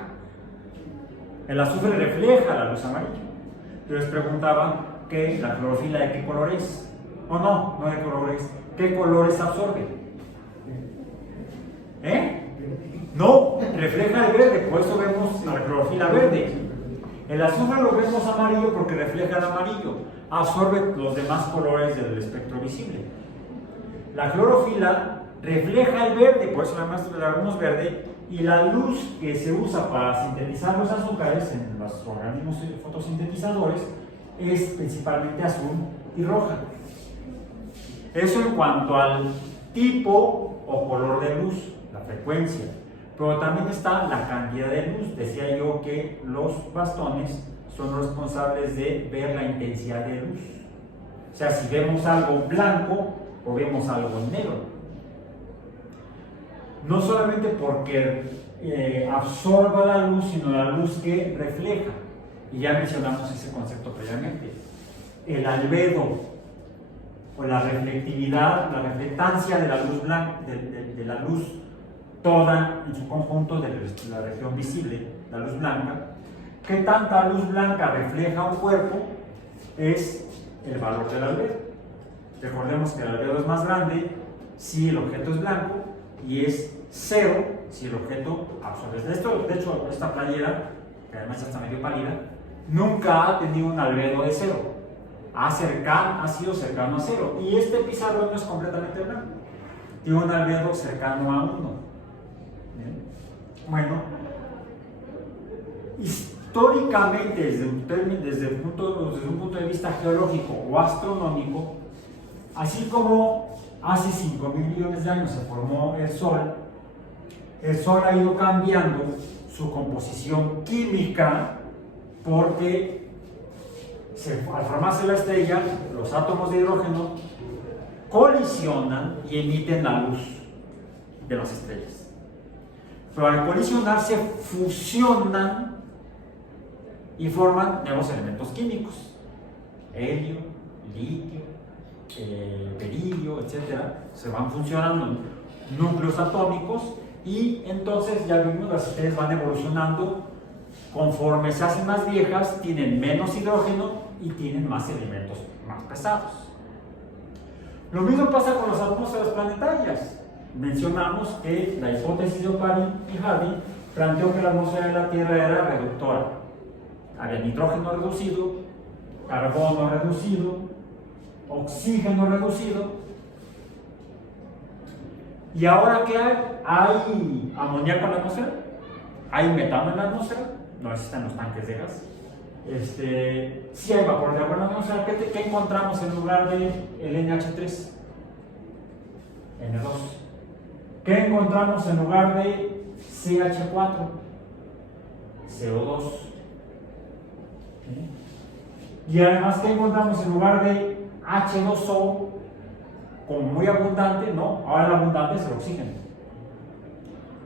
El azufre refleja la luz amarilla. Yo les preguntaba que la clorofila de qué color es. O no de colores. ¿Qué colores absorbe? No, refleja el verde, por eso vemos la clorofila verde. El azufre lo vemos amarillo porque refleja el amarillo, absorbe los demás colores del espectro visible. La clorofila refleja el verde, por eso además la vemos verde, y la luz que se usa para sintetizar los azúcares en los organismos fotosintetizadores es principalmente azul y roja. Eso en cuanto al tipo o color de luz, la frecuencia. Pero también está la cantidad de luz. Decía yo que los bastones son responsables de ver la intensidad de luz. O sea, si vemos algo blanco o vemos algo negro. No solamente porque absorba la luz, sino la luz que refleja. Y ya mencionamos ese concepto previamente. El albedo o la reflectividad, la reflectancia de la luz blanca, de la luz toda en su conjunto de la región visible, la luz blanca. ¿Qué tanta luz blanca refleja un cuerpo? Es el valor del albedo. Recordemos que el albedo es más grande si el objeto es blanco y es 0 si el objeto absorbe. De hecho, esta playera, que además ya está medio pálida, nunca ha tenido un albedo de 0. Ha sido cercano a 0. Y este pizarrón no es completamente blanco. Tiene un albedo cercano a 1. ¿Bien? Bueno, históricamente, desde un punto de vista geológico o astronómico, así como hace 5.000 millones de años se formó el Sol ha ido cambiando su composición química porque al formarse la estrella, los átomos de hidrógeno colisionan y emiten la luz de las estrellas. Pero al colisionar se fusionan y forman nuevos elementos químicos: helio, litio, berilio, etc. Se van fusionando núcleos atómicos y entonces ya vimos las estrellas van evolucionando. Conforme se hacen más viejas, tienen menos hidrógeno y tienen más elementos más pesados. Lo mismo pasa con las atmósferas planetarias. Mencionamos que la hipótesis de Oparin y Harding planteó que la atmósfera de la Tierra era reductora. Había nitrógeno reducido, carbono reducido, oxígeno reducido. ¿Y ahora qué hay? ¿Hay amoníaco en la atmósfera? ¿Hay metano en la atmósfera? No existen los tanques de gas. Sí hay vapor de agua en la atmósfera. ¿Qué encontramos en lugar del NH3? N2. ¿Qué encontramos en lugar de CH4? CO2. Y además, ¿qué encontramos en lugar de H2O? Como muy abundante, no, ahora el abundante es el oxígeno.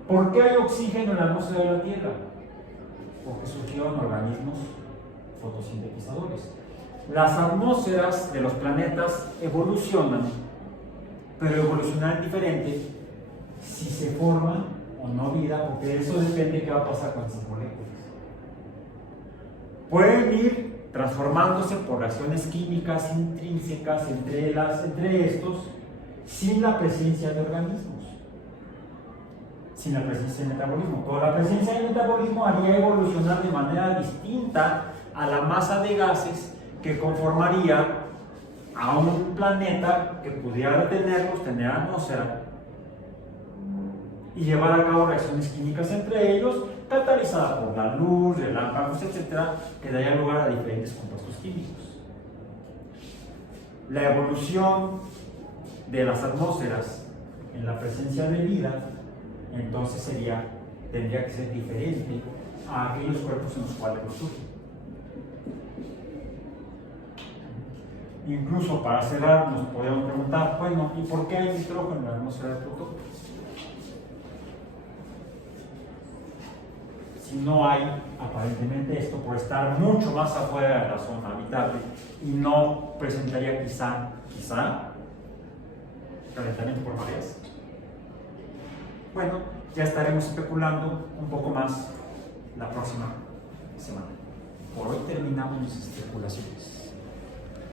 ¿Por qué hay oxígeno en la atmósfera de la Tierra? Porque surgieron organismos fotosintetizadores. Las atmósferas de los planetas evolucionan, pero evolucionan diferente si se forma o no vida, porque de eso depende de qué va a pasar con esas moléculas. Pueden ir transformándose por reacciones químicas intrínsecas entre estos, sin la presencia de organismos, sin la presencia de metabolismo. Pero la presencia de metabolismo haría evolucionar de manera distinta a la masa de gases que conformaría a un planeta que pudiera retenerlos, tener atmósfera y llevar a cabo reacciones químicas entre ellos, catalizadas por la luz, relámpagos, etc., que daría lugar a diferentes compuestos químicos. La evolución de las atmósferas en la presencia de vida, entonces tendría que ser diferente a aquellos cuerpos en los cuales no surge. Incluso para cerrar nos podríamos preguntar, bueno, ¿y por qué hay nitrógeno en la atmósfera de Plutón? Si no hay aparentemente esto, por estar mucho más afuera de la zona habitable y no presentaría quizá calentamiento por mareas. Bueno, ya estaremos especulando un poco más la próxima semana. Por hoy terminamos las especulaciones.